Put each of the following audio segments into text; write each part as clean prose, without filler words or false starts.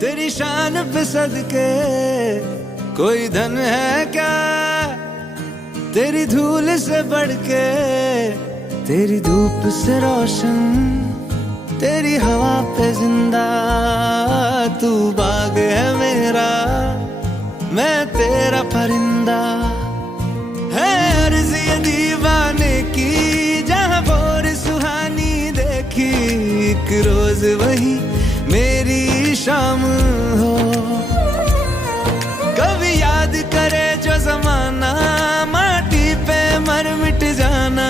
तेरी शान पे सदके कोई धन है क्या, तेरी धूल से बढ़ के, तेरी धूप से रोशन, तेरी हवा पे जिंदा। तू बाग है मेरा, मैं तेरा परिंदा। है अर्ज़ ये दीवाने की, जहाँ बोर सुहानी देखी, एक रोज वही मेरी शाम हो। कभी याद करे जो जमाना, माटी पे मर मिट जाना,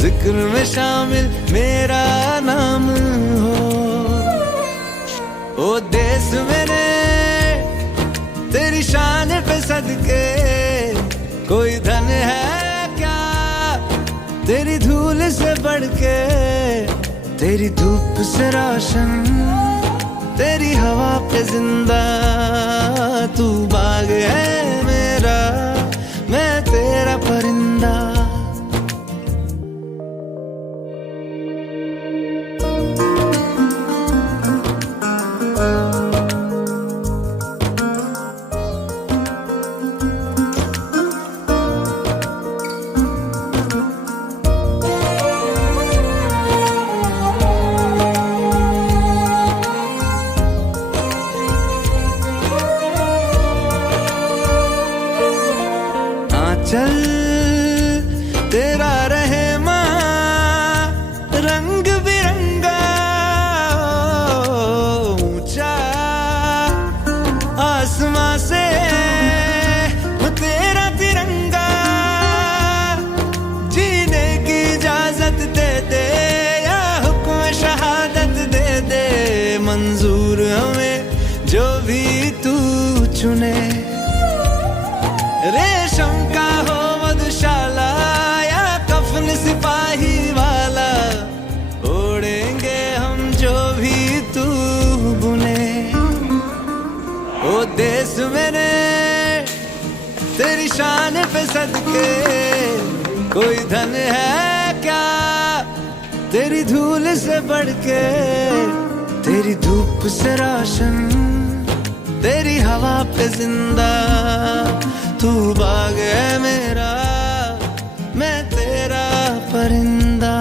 जिक्र में शामिल मेरा नाम हो। ओ देश मेरे तेरी शान पे सदके कोई धन है क्या, तेरी धूल से बढ़ के, तेरी धूप से रोशन, तेरी हवा पे जिंदा। तू बाग है मेरा, मैं तेरा परिंदा। चल तेरा रहे माँ रंग बिरंगा, ऊंचा आसमां से तेरा तिरंगा। जीने की इजाजत दे दे या हुक्म शहादत दे दे, मंजूर हमें जो भी तू चुने। रेशम का हो मधुशाला या कफन सिपाही वाला, ओढ़ेंगे हम जो भी तू बुने। ओ देश मेरे तेरी शान पे सदके कोई धन है क्या, तेरी धूल से बढ़ के, तेरी धूप से रोशन, तेरी हवा पे जिंदा। तू बाग है मेरा, मैं तेरा परिंदा।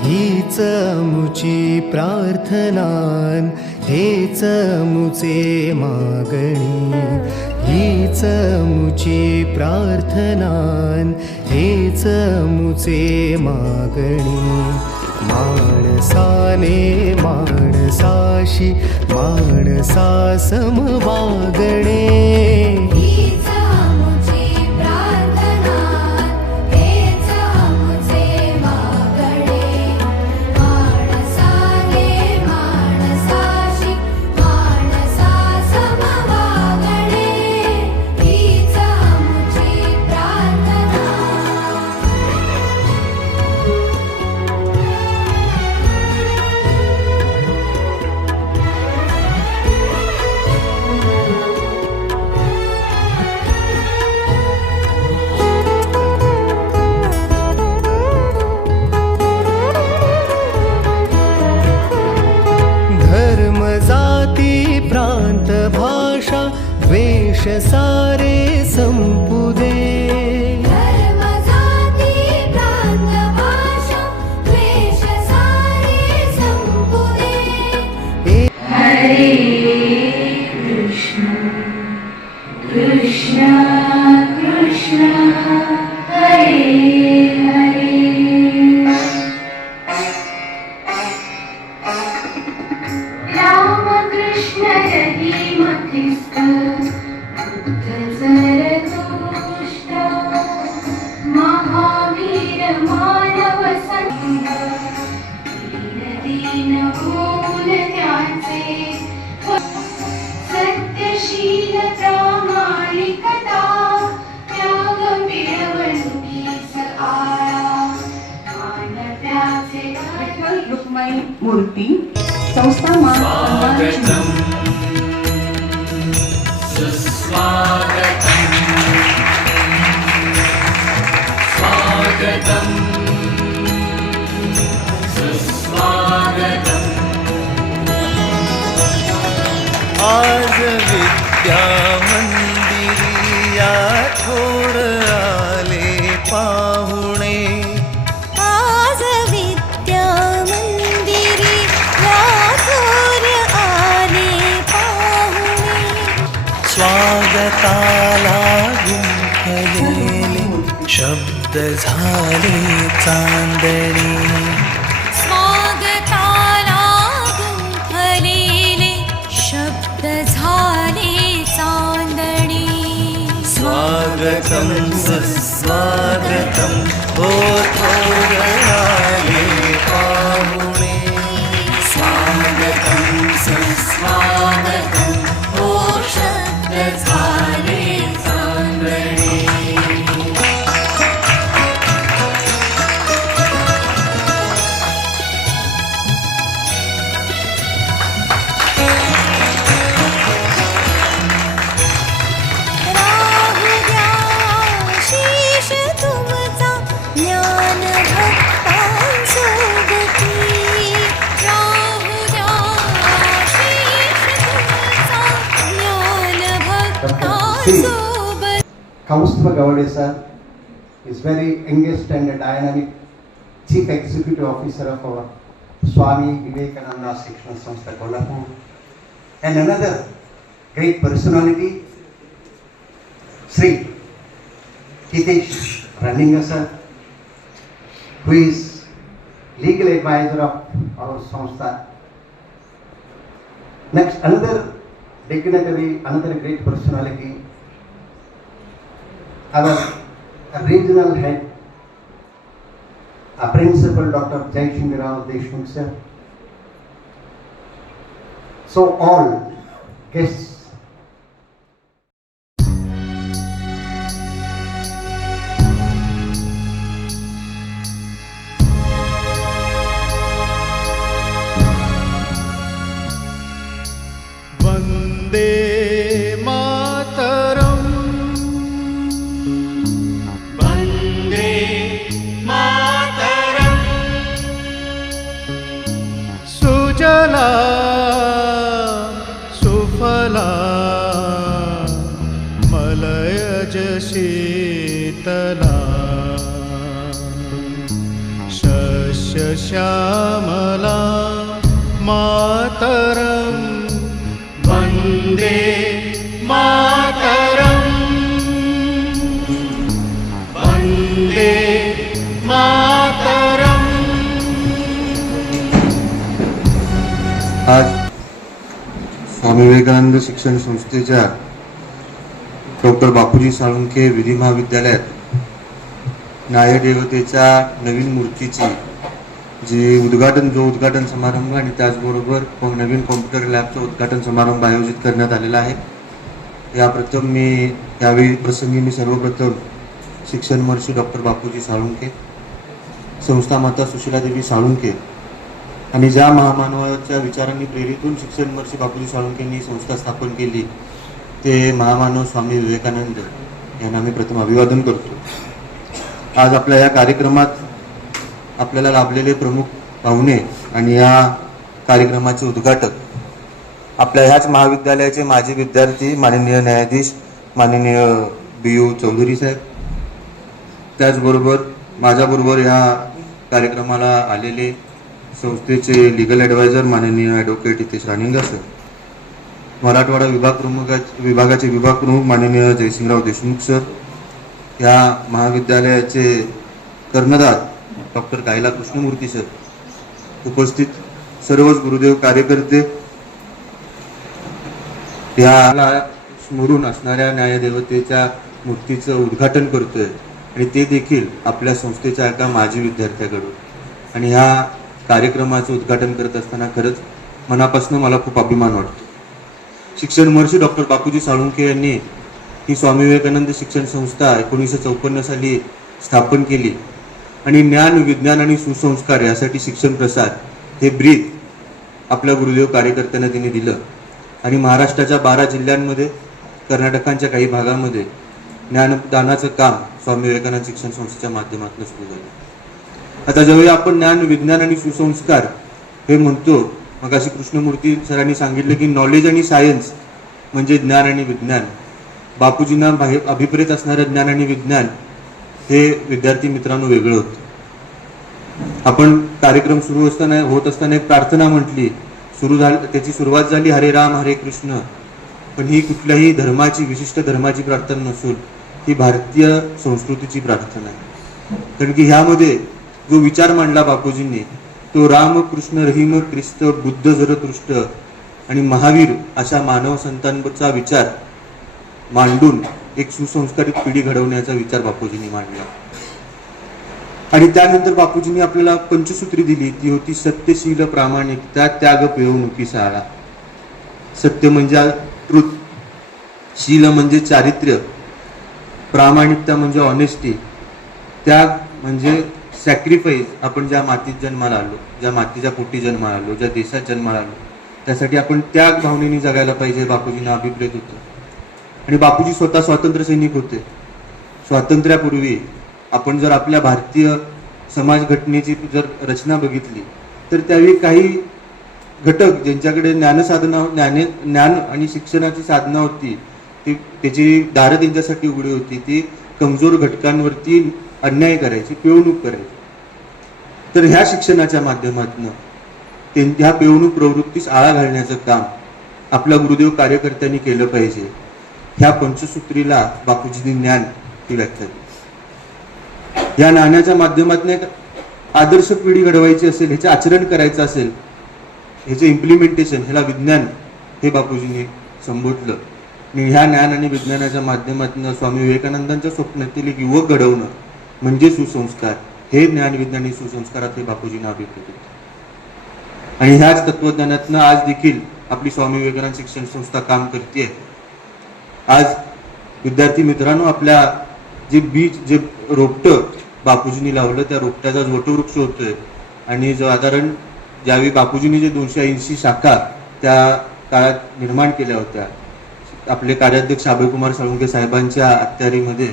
हीच मुची प्रार्थनान, हेच मुचे मागणी। हीच मुची प्रार्थनान, हेच मुचे मागणी। माणसाने माणसाशी माणसा सम वागणे। प्रांत भाषा वेश सारे संपू दे। धर्म जाती प्रांत भाषा वेश सारे संपू दे। हरे कृष्ण कृष्ण कृष्ण हरे हरे। राम कृष्ण रहीमतिस्त बुद्ध जरतुष्ट महावीर मानव मय मूर्ती संस्था मान सन्मान आज विद्या मंदिरी आठवड आले पाहुणे आज विद्या मंदिरी राठोर आले पाहुणे स्वागताला गुंफलेले शब्द झाले चांदणी स्वागताला गुंफलेले शब्द झाले चांदणी स्वागतम सुस्वागतम हो थोर आले पाहुणे स्वागतम सुस्वागतम हो शब्द झाले चांदणी राहू द्या शीश तुमचा ज्ञान भक्तांसोबती राहू द्या शीश तुमचा ज्ञान भक्तांसोबती Kaustubha Gowade sir is very engaged and a dynamic Chief Executive Officer of our Swami Vivekananda Shikshan Sanstha Kolhapur, and another great personality, Sri Hitesh Ranninga sir, who is legal advisor of our Sanstha. Next, another dignitary, another great personality, our regional head, Principal Dr. Jai Shingrao Deshmukh sir. So all guests, Vande Mataram Vande Mataram सुजला सुफला मलयज शीतला शस्य श्यामला मातरम वंदे मातरम वंदे मातरम. आज स्वामी विवेकानंद शिक्षण संस्थेच्या doctor Bapuji Salunkhe विधी महाविद्यालयात न्यायदेवतेच्या नवीन मूर्तीची उद्घाटन समारंभ आणि त्याचबरोबर नवीन कॉम्प्युटर लॅबचा उद्घाटन समारंभ आयोजित करण्यात आलेला आहे. यावेळी प्रसंगी मी सर्वप्रथम शिक्षण महर्षी डॉक्टर बापूजी साळुंखे, संस्था माता सुशीलादेवी साळुंखे आणि ज्या महामानवाच्या विचारांनी प्रेरित होऊन शिक्षण महर्षी बापूजी साळुंखेंनी संस्था स्थापन केली ते महामानव स्वामी विवेकानंद यांना मी प्रथम अभिवादन करतो. आज आपल्या या कार्यक्रमात आपल्याला लाभलेले प्रमुख पाहुणे आणि या कार्यक्रमाचे उद्घाटक आपल्या ह्याच महाविद्यालयाचे माजी विद्यार्थी माननीय न्यायाधीश माननीय BU चौधरी साहेब, त्याचबरोबर माझ्याबरोबर या कार्यक्रमाला आलेले संस्थेचे लीगल ॲडवायझर माननीय ॲडव्होकेट हितेश रानिंगा सर, मराठवाडा विभागाचे विभाग प्रमुख माननीय जयसिंगराव देशमुख सर, या महाविद्यालयाचे कर्णधार डॉक्टर कायला कृष्णमूर्ती सर, उपस्थित सर्वच गुरुदेव कार्यकर्ते, याला स्मरून असणाऱ्या न्यायदेवतेच्या मूर्तीचं उद्घाटन करतोय आणि ते देखील आपल्या संस्थेच्या एका माजी विद्यार्थ्याकडून. आणि ह्या कार्यक्रमाचं उद्घाटन करत असताना खरंच मनापासून मला खूप अभिमान वाटतो. शिक्षण महर्षी डॉक्टर बापूजी साळुंखे यांनी ही स्वामी विवेकानंद शिक्षण संस्था 1954 साली स्थापन केली आणि ज्ञान, विज्ञान आणि सुसंस्कार यासाठी शिक्षण प्रसार हे ब्रीद आपल्या गुरुदेव कार्यकर्त्यांना त्यांनी दिलं आणि महाराष्ट्राच्या 12 जिल्ह्यांमध्ये, कर्नाटकांच्या काही भागामध्ये ज्ञानदानाचं काम स्वामी विवेकानंद शिक्षण संस्थेच्या माध्यमातून सुरू झालं. आता ज्यावेळी आपण ज्ञान, विज्ञान आणि सुसंस्कार हे म्हणतो, मग अशी कृष्णमूर्ती सरांनी सांगितलं की नॉलेज आणि सायन्स म्हणजे ज्ञान आणि विज्ञान. बापूजींना अभिप्रेत असणारं ज्ञान आणि विज्ञान हे विद्यार्थी मित्रांनो वेगळं होतं. आपण कार्यक्रम सुरू होत असताना एक प्रार्थना म्हटली, त्याची सुरुवात झाली हरे राम हरे कृष्ण. पण ही कुठल्याही धर्माची, विशिष्ट धर्माची प्रार्थना नसून ही भारतीय संस्कृतीची प्रार्थना आहे. कारण की ह्यामध्ये जो विचार मांडला बापूजींनी तो राम कृष्ण रहीम ख्रिस्त बुद्ध झरतृष्ट आणि महावीर अशा मानव संतांचा विचार मांडून एक सुसंस्कारित पिढी घडवण्याचा विचार बापूजींनी मांडला. आणि त्यानंतर बापूजींनी आपल्याला पंचसूत्री दिली, ती होती सत्यशील प्रामाणिकता त्याग पिळवणुकी शाळा. सत्य म्हणजे ट्रुथ, शील म्हणजे चारित्र्य, प्रामाणिकता म्हणजे ऑनेस्टी, त्याग म्हणजे सॅक्रिफाईस. आपण ज्या मातीत जन्माला आलो, ज्या मातीच्या पोटी जन्माला आलो, ज्या देशात जन्माला आलो, त्यासाठी आपण त्याग भावनेने जगायला पाहिजे, बापूजींना अभिप्रेत होतं. आणि बापूजी स्वतः स्वातंत्र्य सैनिक होते. स्वातंत्र्यापूर्वी आपण जर आपल्या भारतीय समाज घटनेची जर रचना बघितली तर त्यावेळी काही घटक ज्यांच्याकडे ज्ञान आणि शिक्षणाची साधना होती, त्याची दारं त्यांच्यासाठी उघडी होती, ती कमजोर घटकांवरती अन्याय करायची, पिळवणूक करायची. तर ह्या शिक्षणाच्या माध्यमातून ह्या पिळवणूक प्रवृत्तीस आळा घालण्याचं काम आपल्या गुरुदेव कार्यकर्त्यांनी केलं पाहिजे. ह्या पंचसूत्रीला बापूजींनी ज्ञान ही व्याख्या दिली. या ज्ञानाच्या माध्यमातून एक आदर्श पिढी घडवायची असेल, ह्याचे आचरण करायचं असेल, ह्याचे इम्प्लिमेंटेशन, ह्याला विज्ञान हे बापूजींनी संबोधलं. आणि ह्या ज्ञान आणि विज्ञानाच्या माध्यमातून स्वामी विवेकानंदांच्या स्वप्नातील एक युवक घडवणं म्हणजे सुसंस्कार. हे ज्ञान, विज्ञान आणि सुसंस्कारात हे बापूजींना अभिप्रेत होते. आणि ह्याच तत्वज्ञानातनं आज देखील आपली स्वामी विवेकानंद शिक्षण संस्था काम करते. आज विद्यार्थी मित्रांनो, आपल्या जे बीज, जे रोपटं बापूजींनी लावलं, त्या रोपट्याचा वटवृक्ष होतोय. आणि साधारण ज्यावेळी बापूजींनी जे 280 शाखा त्या काळात निर्माण केल्या होत्या, आपले कार्याध्यक्ष अभयकुमार साळुंके साहेबांच्या अखत्यारीमध्ये,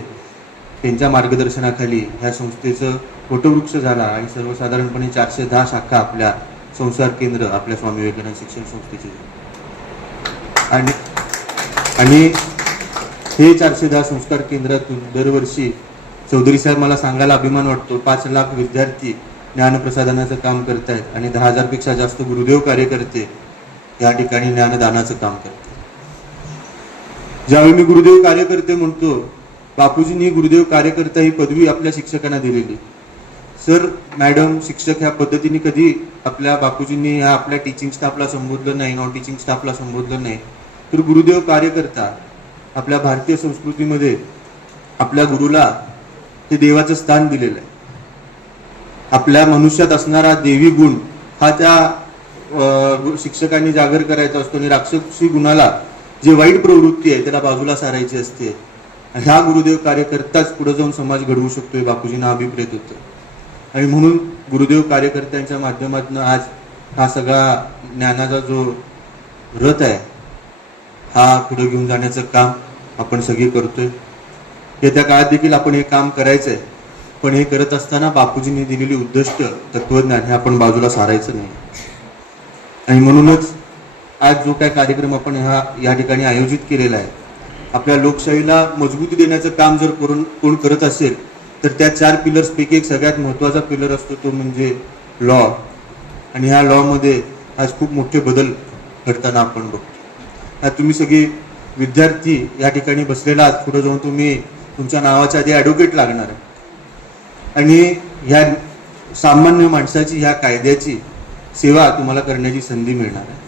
त्यांच्या मार्गदर्शनाखाली ह्या संस्थेचं वटवृक्ष झाला. आणि सर्वसाधारणपणे 410 शाखा आपल्या संस्कार केंद्र आपल्या स्वामी विवेकानंद शिक्षण संस्थेचे. आणि हे 410 संस्कार केंद्रातून दरवर्षी चौधरी साहेब, मला सांगायला अभिमान वाटतो, 5 लाख विद्यार्थी ज्ञानप्रसाधनाचं काम करतायत आणि 10,000 पेक्षा जास्त गुरुदेव कार्यकर्ते या ठिकाणी ज्ञानदानाचं काम करतात. ज्यावेळी मी गुरुदेव कार्यकर्ते म्हणतो, बापूजींनी गुरुदेव कार्यकर्ता ही पदवी आपल्या शिक्षकांना दिलेली. सर, मॅडम, शिक्षक ह्या पद्धतीने कधी आपल्या बापूजींनी ह्या आपल्या टीचिंग स्टाफला संबोधलं नाही, नॉन टीचिंग स्टाफला संबोधलं नाही. तर गुरुदेव कार्यकर्ता आपल्या भारतीय संस्कृतीमध्ये आपल्या गुरुला ते देवाचं स्थान दिलेलं आहे. आपल्या मनुष्यात असणारा देवी गुण हा त्या शिक्षकांनी जागर करायचा असतो आणि राक्षसी गुणाला, जे वाईट प्रवृत्ती आहे, त्याला बाजूला सारायची असते. ह्या गुरुदेव कार्यकर्ताच पुढे जाऊन समाज घडवू शकतोय, बापूजींना अभिप्रेत होतं. आणि म्हणून गुरुदेव कार्यकर्त्यांच्या माध्यमातून आज हा सगळा ज्ञानाचा जो रथ आहे हा पुढे घेऊन जाण्याचं काम आपण सगळे करतोय. येत्या काळात देखील आपण हे काम करायचंय. पण हे करत असताना बापूजींनी दिलेली उद्दिष्ट, तत्वज्ञान हे आपण बाजूला सारायचं नाही. आणि म्हणूनच आज जो काय कार्यक्रम आपण या ठिकाणी आयोजित केलेला आहे, आपल्या लोकशाहीला मजबूती देण्याचं काम जर कोण करत असेल तर त्या 4 पिलर्स पैकी एक सगळ्यात महत्त्वाचा पिलर असतो, तो म्हणजे लॉ. आणि ह्या लॉमध्ये आज खूप मोठे बदल घडताना आपण बघतो. आज तुम्ही सगळे विद्यार्थी या ठिकाणी बसलेला आहात. पुढे जाऊन तुम्ही तुमच्या नावाच्या आधी ॲडव्होकेट लागणार आहे. आणि ह्या सामान्य माणसाची, ह्या कायद्याची सेवा तुम्हाला करण्याची संधी मिळणार आहे.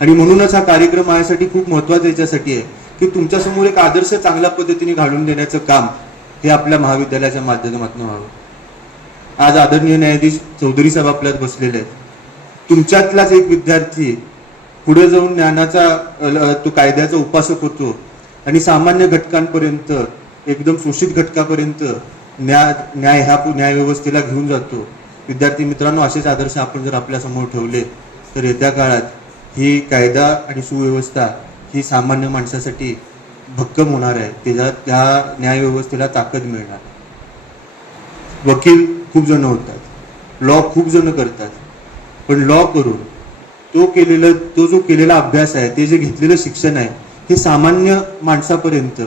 आणि म्हणूनच हा कार्यक्रम माझ्यासाठी खूप महत्त्वाचा याच्यासाठी आहे की तुमच्यासमोर एक आदर्श चांगल्या पद्धतीने घालून देण्याचं काम हे आपल्या महाविद्यालयाच्या माध्यमातून व्हावं. आज आदरणीय न्यायाधीश चौधरी साहेब आपल्यात बसलेले आहेत. तुमच्यातलाच एक विद्यार्थी पुढे जाऊन ज्ञानाचा, तो कायद्याचा उपासक होतो आणि सामान्य घटकांपर्यंत, एकदम शोषित घटकापर्यंत न्याय ह्या न्याय व्यवस्थेला घेऊन जातो. विद्यार्थी मित्रांनो, असेच आदर्श आपण जर आपल्यासमोर ठेवले तर येत्या काळात ही कायदा आणि सुव्यवस्था ही सामान्य माणसासाठी भक्कम होणार आहे. त्या न्यायव्यवस्थेला ताकद मिळणार. वकील खूप जण होतात, लॉ खूप जण करतात, पण लॉ करून तो जो केलेला अभ्यास आहे, ते जे घेतलेलं शिक्षण आहे, हे सामान्य माणसापर्यंत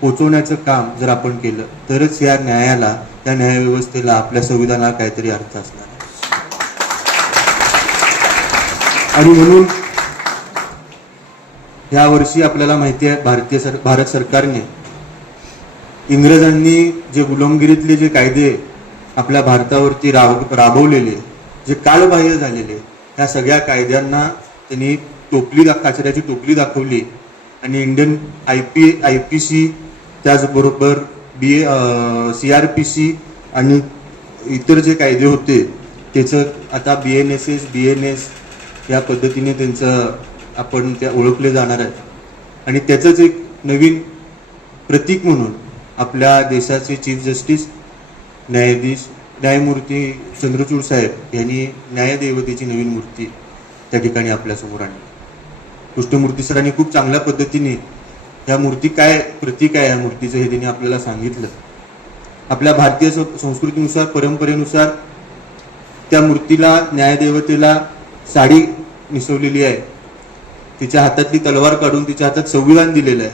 पोचवण्याचं काम जर आपण केलं तरच या न्यायाला, त्या न्यायव्यवस्थेला, आपल्या संविधानाला काहीतरी अर्थ असणार आहे. आणि म्हणून या वर्षी आपल्याला माहिती आहे, भारत सरकारने इंग्रजांनी जे गुलामगिरीतले जे कायदे आपल्या भारतावरती राबवलेले, जे कालबाह्य झालेले, त्या सगळ्या कायद्यांना त्यांनी कचऱ्याची टोपली दाखवली आणि इंडियन IPC, त्याचबरोबर CRPC आणि इतर जे कायदे होते त्याचं आता BNS या पद्धतीने त्यांचं आपण त्या ओळखले जाणार आहेत. आणि त्याचंच एक नवीन प्रतीक म्हणून आपल्या देशाचे चीफ जस्टिस न्यायमूर्ती चंद्रचूड साहेब यांनी न्यायदेवतेची नवीन मूर्ती त्या ठिकाणी आपल्यासमोर आणली. कृष्णमूर्ती सरांनी खूप चांगल्या पद्धतीने या मूर्ती काय प्रतीक आहे या मूर्तीचं हे त्यांनी आपल्याला सांगितलं. आपल्या भारतीय संस्कृतीनुसार, परंपरेनुसार त्या मूर्तीला, न्यायदेवतेला साडी नेसवलेली आहे. तिच्या हातातली तलवार काढून तिच्या हातात संविधान दिलेलं आहे.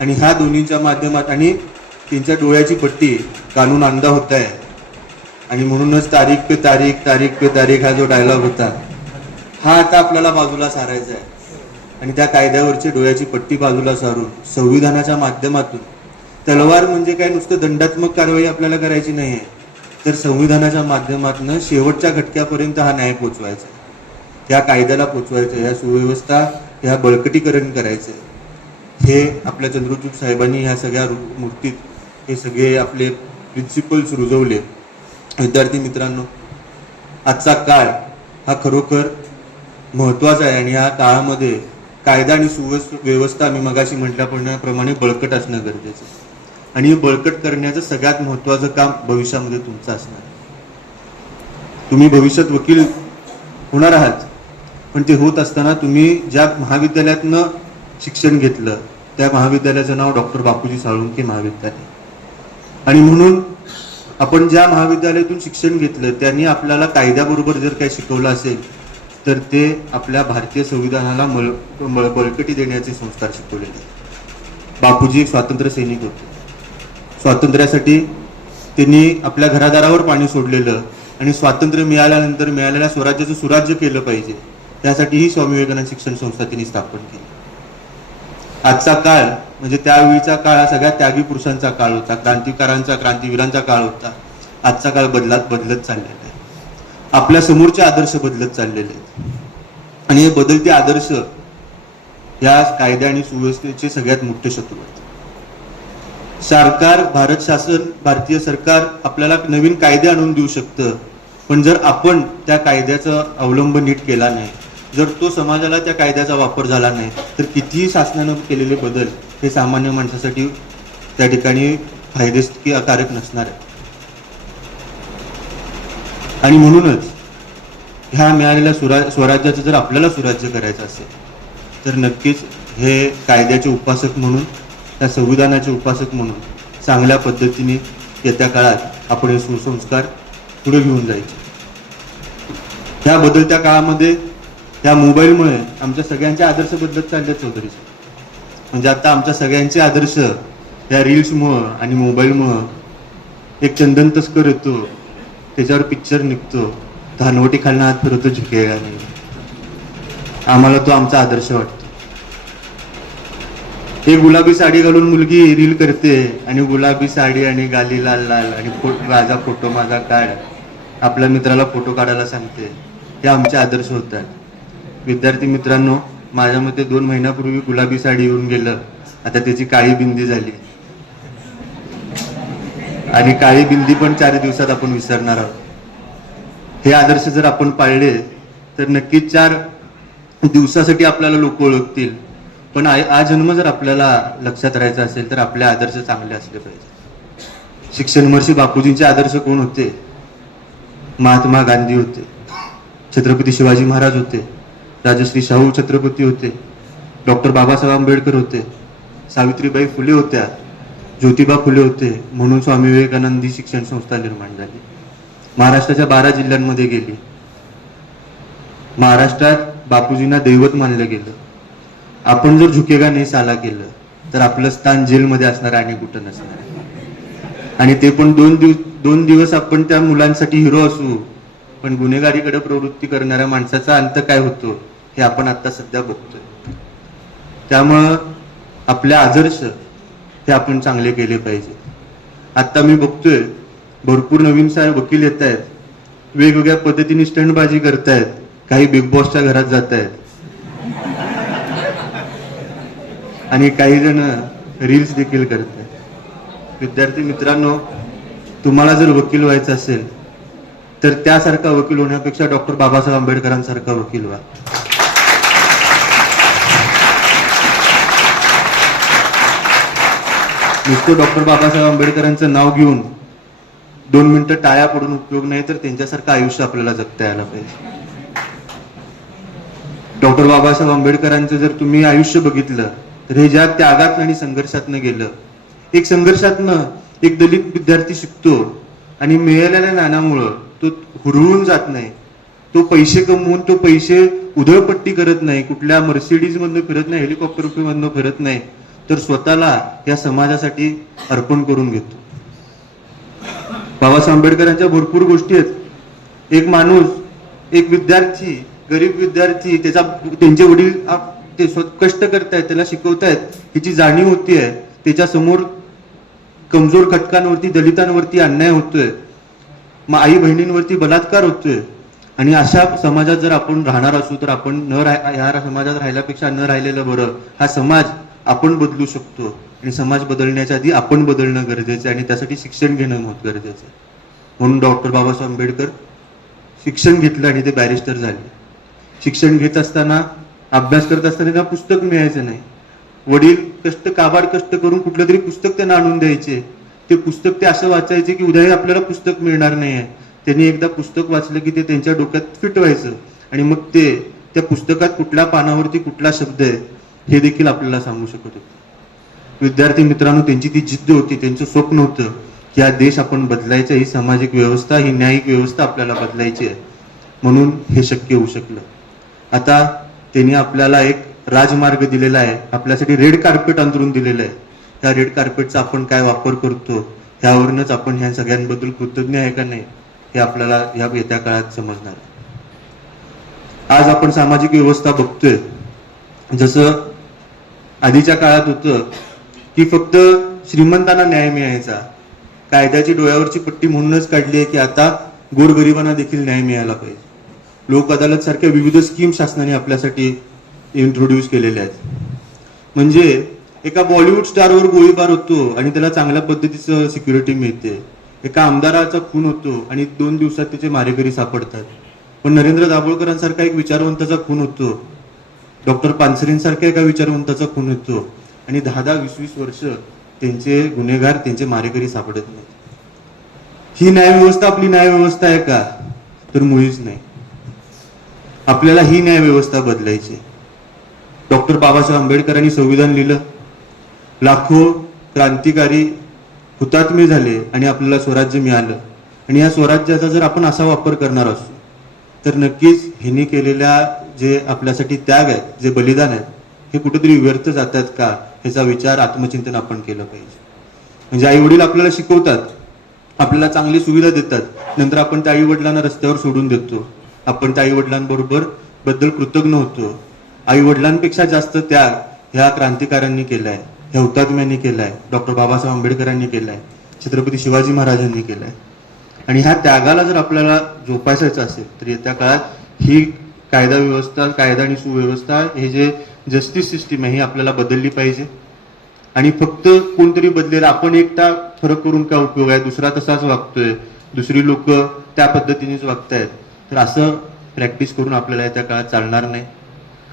आणि ह्या दोन्हीच्या माध्यमात आणि त्यांच्या डोळ्याची पट्टी कानून अंधा होत आहे. आणि म्हणूनच तारीख पे तारीख हा जो डायलॉग होता, हा आता आपल्याला बाजूला सारायचा आहे. आणि त्या कायद्यावरची डोळ्याची पट्टी बाजूला सारून संविधानाच्या माध्यमातून, तलवार म्हणजे काय नुसतं दंडात्मक कारवाई आपल्याला करायची नाही आहे, तर संविधानाच्या माध्यमातून शेवटच्या घटक्यापर्यंत हा न्याय पोचवायचा, या कायद्याला पोचवायचं, या सुव्यवस्था ह्या बळकटीकरण करायचं. हे आपल्या चंद्रचूड साहेबांनी ह्या सगळ्या मूर्तीत हे सगळे आपले प्रिन्सिपल्स रुजवले. विद्यार्थी मित्रांनो, आजचा काळ हा खरोखर महत्त्वाचा आहे. आणि या काळामध्ये कायदा आणि सुव्यवस्था मी मगाशी म्हटल्याप्रमाणे बळकट असणं गरजेचं आहे. आणि हे बळकट करण्याचं सगळ्यात महत्त्वाचं काम भविष्यामध्ये तुमचं असणार. तुम्ही भविष्यात वकील होणार आहात, पण ते होत असताना तुम्ही ज्या महाविद्यालयातनं शिक्षण घेतलं त्या महाविद्यालयाचं नाव डॉक्टर बापूजी साळुंखे महाविद्यालय. आणि म्हणून आपण ज्या महाविद्यालयातून शिक्षण घेतलं त्यांनी आपल्याला कायद्याबरोबर जर काही शिकवलं असेल तर ते आपल्या भारतीय संविधानाला बळकटी देण्याचे संस्कार शिकवलेले. बापूजी एक स्वातंत्र्य सैनिक होते. स्वातंत्र्यासाठी त्यांनी आपल्या घरादारावर पाणी सोडलेलं आणि स्वातंत्र्य मिळाल्यानंतर मिळालेल्या स्वराज्याचं सुराज्य केलं पाहिजे, त्यासाठी ही स्वामी विवेकानंद शिक्षण संस्था त्यांनी स्थापन केली. आजचा काळ म्हणजे त्यावेळीचा काळ हा सगळ्या त्यागी पुरुषांचा काळ होता, क्रांतिवीरांचा काळ होता. आजचा काळ बदलत चाललेला आहे. आपल्या समोरचे आदर्श बदलत चाललेले आहेत. आणि हे बदलते आदर्श या कायद्या आणि सुव्यवस्थेचे सगळ्यात मोठे शत्रू आहेत. भारत शासन, भारतीय सरकार आपल्याला नवीन कायदे आणून देऊ शकतं, पण जर आपण त्या कायद्याचा अवलंब नीट केला नाही, जर तो समाजाला त्या कायद्याचा वापर झाला नाही, तर कितीही शासनानं केलेले बदल हे सामान्य माणसासाठी त्या ठिकाणी फायदेकारक नसणार आहे. आणि म्हणूनच ह्या मिळालेल्या स्वराज्याचं जर आपल्याला सुराज्य करायचं असेल तर नक्कीच हे कायद्याचे उपासक म्हणून, त्या संविधानाचे उपासक म्हणून चांगल्या पद्धतीने येत्या काळात आपण हे सुसंस्कार पुढे घेऊन जायचे. ह्या बदलत्या काळामध्ये त्या मोबाईलमुळे आमच्या सगळ्यांचे आदर्श बदलत चालले चौधरी. म्हणजे आता आमच्या सगळ्यांचे आदर्श या रील्समुळं आणि मोबाईलमुळं, एक चंदन तस्कर येतो, त्याच्यावर पिक्चर निघतो, धानवटी खालनं हात फिरवतो, झुकेगा नाही, आम्हाला तो आमचा आदर्श वाटतो. एक गुलाबी साडी घालून मुलगी रील करते आणि गुलाबी साडी आणि गाली लाल लाल आणि माझा फोटो माझा काढ, आपल्या मित्राला फोटो काढायला सांगते. हे आमचे आदर्श होतात. विद्यार्थी मित्रांनो, माझ्या मते 2 महिन्यापूर्वी गुलाबी साडी येऊन गेलं, आता त्याची काळी बिंदी झाली. आणि काळी बिंदी पण 4 दिवसात आपण विसरणार आहोत. हे आदर्श जर आपण पाळले तर नक्कीच 4 दिवसासाठी आपल्याला लोक ओळखतील. पण जन्म जर आपल्याला लक्षात राहायचा असेल तर आपले आदर्श चांगले असले पाहिजे. शिक्षण महर्षी बापूजींचे आदर्श कोण होते? महात्मा गांधी होते, छत्रपती शिवाजी महाराज होते, राजश्री शाहू छत्रपती होते, डॉक्टर बाबासाहेब आंबेडकर होते, सावित्रीबाई फुले होत्या, ज्योतिबा फुले होते. म्हणून स्वामी विवेकानंद ही शिक्षण संस्था निर्माण झाली. महाराष्ट्राच्या 12 जिल्ह्यांमध्ये गेली. महाराष्ट्रात बापूजींना दैवत मानलं गेलं. आपण जर झुकेगा नाही साला केलं तर आपलं स्थान जेलमध्ये असणार आणि कुठं नसणार. आणि ते पण 2 दिवस आपण त्या मुलांसाठी हिरो असू, पण गुन्हेगारीकडे प्रवृत्ती करणाऱ्या माणसाचा अंत काय होतो हे आपण आता सध्या बघतोय. त्यामुळं आपले आदर्श हे आपण चांगले केले पाहिजे. आता मी बघतोय भरपूर नवीन वकील येत आहेत, वेगवेगळ्या पद्धतीने स्टंटबाजी करतायत, काही बिग बॉसच्या घरात जात आहेत आणि काही जण रील्स देखील करतात. विद्यार्थी मित्रांनो, तुम्हाला जर वकील व्हायचं असेल तर त्यासारखा वकील होण्यापेक्षा डॉक्टर बाबासाहेब आंबेडकरांसारखा वकील व्हा. नुसतं डॉक्टर बाबासाहेब आंबेडकरांचं नाव घेऊन 2 मिनिटं टाळ्या पडून उपयोग नाही, तर त्यांच्यासारखं आयुष्य आपल्याला जगता यायला पाहिजे. डॉक्टर बाबासाहेब आंबेडकरांचं जर तुम्ही आयुष्य बघितलं तर हे ज्या त्यागात आणि संघर्षातनं गेलं. एक संघर्षातनं एक दलित विद्यार्थी शिकतो आणि मिळालेल्या ज्ञानामुळं तो हुरळून जात नाही. तो पैसे कमवून तो पैसे उधळपट्टी करत नाही, कुठल्या मर्सिडीज मधनं फिरत नाही, हेलिकॉप्टर मधनं फिरत नाही, तर स्वतःला या समाजासाठी अर्पण करून घेतो. बाबासाहेब आंबेडकरांच्या भरपूर गोष्टी आहेत. एक माणूस, एक विद्यार्थी, गरीब विद्यार्थी, त्यांचे वडील ते कष्ट करतायत, त्याला शिकवतायत, ह्याची जाणीव होतीये. त्याच्या समोर कमजोर घटकांवरती, दलितांवरती अन्याय होतोय, मग आई बहिणींवरती बलात्कार होतोय. आणि अशा समाजात जर आपण राहणार असू तर आपण ह्या समाजात राहिल्यापेक्षा न राहिलेलं बरं. हा समाज आपण बदलू शकतो आणि समाज बदलण्याच्या आधी आपण बदलणं गरजेचं आहे आणि त्यासाठी शिक्षण घेणं गरजेचं आहे. म्हणून डॉक्टर बाबासाहेब आंबेडकर शिक्षण घेतलं आणि ते बॅरिस्टर झाले. शिक्षण घेत असताना, अभ्यास करत असताना त्यांना पुस्तक मिळायचं नाही. वडील काबाड कष्ट करून कुठलं तरी पुस्तक त्यांना आणून द्यायचे. ते पुस्तक ते असं वाचायचे की उद्याही आपल्याला पुस्तक मिळणार नाहीये. त्यांनी एकदा पुस्तक वाचलं की ते त्यांच्या डोक्यात फिट व्हायचं आणि मग ते त्या पुस्तकात कुठल्या पानावरती कुठला शब्द आहे हे देखील आपल्याला सांगू शकत होते. विद्यार्थी मित्रांनो, त्यांची ती जिद्द होती, त्यांचं स्वप्न होतं की हा देश आपण बदलायचा, ही सामाजिक व्यवस्था, ही न्यायिक व्यवस्था आपल्याला बदलायची आहे. म्हणून हे शक्य होऊ शकलं. आता त्यांनी आपल्याला एक राजमार्ग दिलेला आहे, आपल्यासाठी रेड कार्पेट अंतरून दिलेलं आहे. त्या रेड कार्पेटचा आपण काय वापर करतो त्यावरूनच आपण ह्या सगळ्यांबद्दल कृतज्ञ आहे का नाही हे आपल्याला या येत्या काळात समजणार आहे. आज आपण सामाजिक व्यवस्था बघतोय, जसं आधीच्या काळात होतं की फक्त श्रीमंतांना न्याय मिळायचा, कायद्याची डोळ्यावरची पट्टी म्हणूनच काढली आहे की आता गोरगरिबांना देखील न्याय मिळाला पाहिजे. लोक अदालत सारख्या विविध स्कीम शासनाने आपल्यासाठी इंट्रोड्यूस केलेल्या आहेत. म्हणजे एका बॉलिवूड स्टारवर गोळीबार होतो आणि त्याला चांगल्या पद्धतीचं सिक्युरिटी मिळते. एका आमदाराचा खून होतो आणि 2 दिवसात त्याचे मारेकरी सापडतात. पण नरेंद्र दाभोळकरांसारखा एक विचारवंताचा खून होतो, डॉक्टर पानसरेंसारख्या एका विचारवंताचा खून होतो आणि 10-20 वर्ष त्यांचे गुन्हेगार, त्यांचे मारेकरी सापडत नाहीत. ही न्यायव्यवस्था आपली न्यायव्यवस्था आहे का? तर मुळीच नाही. आपल्याला ही न्यायव्यवस्था बदलायची. डॉक्टर बाबासाहेब आंबेडकरांनी संविधान लिहिलं, लाखो क्रांतिकारी हुतात्मे झाले आणि आपल्याला स्वराज्य मिळालं. आणि या स्वराज्याचा जर आपण असा वापर करणार असू तर नक्कीच ह्यांनी केलेल्या जे आपल्यासाठी त्याग आहेत, जे बलिदान आहेत, हे कुठेतरी व्यर्थ जातात का ह्याचा विचार, आत्मचिंतन आपण केलं पाहिजे. म्हणजे आई वडील आपल्याला शिकवतात, आपल्याला चांगली सुविधा देतात, नंतर आपण त्या आई वडिलांना रस्त्यावर सोडून देतो. आपण त्या आई वडिलांबरोबर बद्दल कृतज्ञ होतो. आई वडिलांपेक्षा जास्त त्याग ह्या क्रांतिकारांनी केलाय, ह्या हुतात्म्यांनी केलाय, डॉक्टर बाबासाहेब आंबेडकरांनी केलाय, छत्रपती शिवाजी महाराजांनी केलाय. आणि ह्या त्यागाला जर आपल्याला जोपासायचं असेल तर येत्या काळात ही कायदा व्यवस्था, कायदा आणि सुव्यवस्था, हे जे जस्टिस सिस्टीम आहे ही आपल्याला बदलली पाहिजे. आणि फक्त कोणतरी बदलेल, आपण एकटा फरक करून काय उपयोग आहे? दुसरा तसाच वागतोय, दुसरी लोक त्या पद्धतीनेच वागतायत, तर असं प्रॅक्टिस करून आपल्याला येत्या काळात चालणार नाही.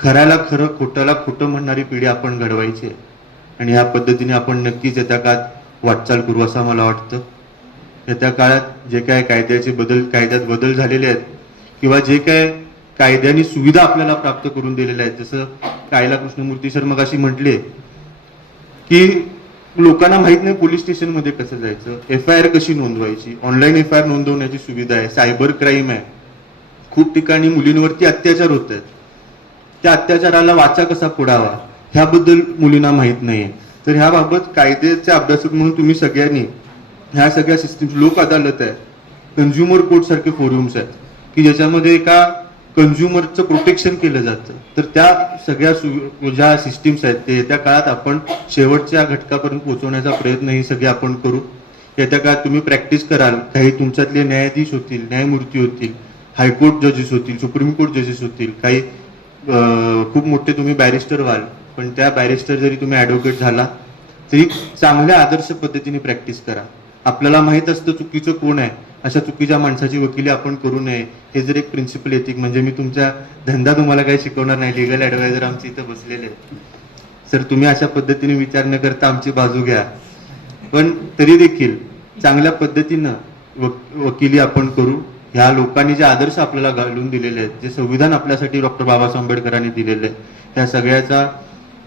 खऱ्याला खरं, खोट्याला खोटं म्हणणारी पिढी आपण घडवायची आहे आणि ह्या पद्धतीने आपण नक्कीच येत्या काळात वाटचाल करू असं मला वाटतं. येत्या काळात जे काय कायद्यात बदल झालेले आहेत किंवा जे काय कायद्याने सुविधा आपल्याला प्राप्त करून दिलेल्या आहेत, जसं कायला कृष्णमूर्ती सर मगाशी म्हटले की लोकांना माहित नाही पोलीस स्टेशनमध्ये कसं जायचं, FIR कशी नोंदवायची, ऑनलाईन FIR नोंदवण्याची सुविधा आहे, सायबर क्राईम आहे, खूप ठिकाणी मुलींवरती अत्याचार होत आहेत, त्या अत्याचाराला वाचा कसा फोडावा ह्याबद्दल मुलींना माहीत नाहीये. तर ह्याबाबत कायद्याचे अभ्यासक म्हणून तुम्ही सगळ्यांनी ह्या सगळ्या सिस्टीम, लोक अदालत आहे, कन्झ्युमर कोर्ट सारखे फोरम्स आहेत की ज्याच्यामध्ये एका कन्झ्युमरचं प्रोटेक्शन केलं जातं. तर त्या सगळ्या ज्या सिस्टीम्स आहेत ते येत्या काळात आपण शेवटच्या घटकापर्यंत पोहोचवण्याचा प्रयत्न ही सगळे आपण करू. येत्या काळात तुम्ही प्रॅक्टिस कराल, काही तुमच्यातले न्यायाधीश होतील, न्यायमूर्ती होतील, हायकोर्ट जजेस होतील, सुप्रीम कोर्ट जजेस होतील, काही खूप मोठे तुम्ही बॅरिस्टर व्हाल. पण त्या बॅरिस्टर जरी तुम्ही ॲडव्होकेट झाला तरी चांगल्या आदर्श पद्धतीने प्रॅक्टिस करा. आपल्याला माहीत असतं चुकीचं कोण आहे, अशा चुकीच्या माणसाची वकिली आपण करू नये. हे जर एक प्रिन्सिपल एथिक, म्हणजे मी तुमच्या धंदा तुम्हाला काही शिकवणार नाही, लिगल ॲडवायझर आमचे इथं बसलेले आहेत सर, तुम्ही अशा पद्धतीने विचार न करता आमची बाजू घ्या. पण तरी देखील चांगल्या पद्धतीनं वकिली आपण करू. ह्या लोकांनी जे आदर्श आपल्याला घालून दिलेले आहेत, जे संविधान आपल्यासाठी डॉक्टर बाबासाहेब आंबेडकरांनी दिलेले आहे, त्या सगळ्याचा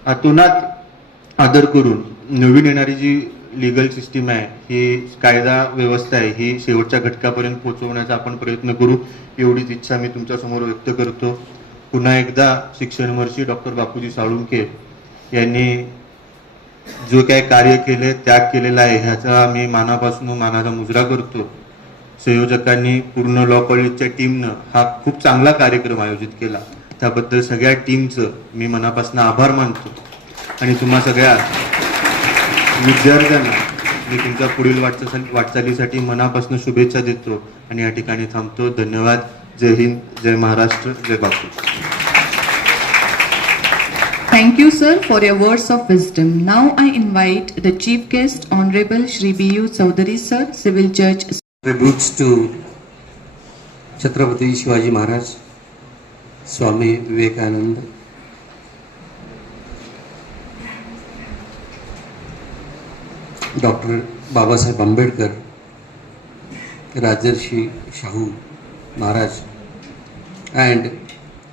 अतोनात आदर करून नवीन येणारी जी लीगल सिस्टीम आहे, ही कायदा व्यवस्था आहे, ही शेवटच्या घटकापर्यंत पोहोचवण्याचा आपण प्रयत्न करू. एवढीच इच्छा मी तुमच्यासमोर व्यक्त करतो. पुन्हा एकदा शिक्षण महर्षी डॉक्टर बापूजी साळुंखे यांनी जो काय कार्य केले, त्याग केलेला आहे, ह्याचा मी मानापासून मानाचा मुजरा करतो. संयोजकांनी, पूर्ण लॉ कॉलेजच्या टीमनं हा खूप चांगला कार्यक्रम आयोजित केला, त्याबद्दल सगळ्या टीमचं मी मनापासून आभार मानतो. आणि तुम्हा सगळ्या विद्यार्थ्यांना मी तुमच्या पुढील वाटचालीसाठी मनापासून शुभेच्छा देतो आणि या ठिकाणी थांबतो. धन्यवाद. जय हिंद, जय महाराष्ट्र, जय बापू. Thank you, sir, for your words of wisdom. Now I invite the chief guest, Honorable Shri B.U. Chaudhary, sir, Civil Judge. Tributes to Chhatrapati Shivaji Maharaj, Swami Vivekananda, Dr. Babasaheb Ambedkar, Rajarshi Shahu Maharaj, and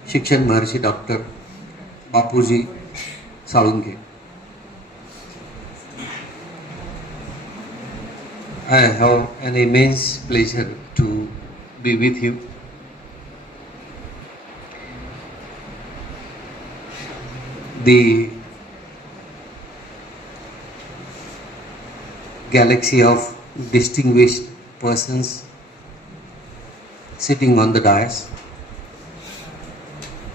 Shikshan Maharshi Dr. Bapuji Salunkhe. I have an immense pleasure to be with you. The galaxy of distinguished persons sitting on the dais.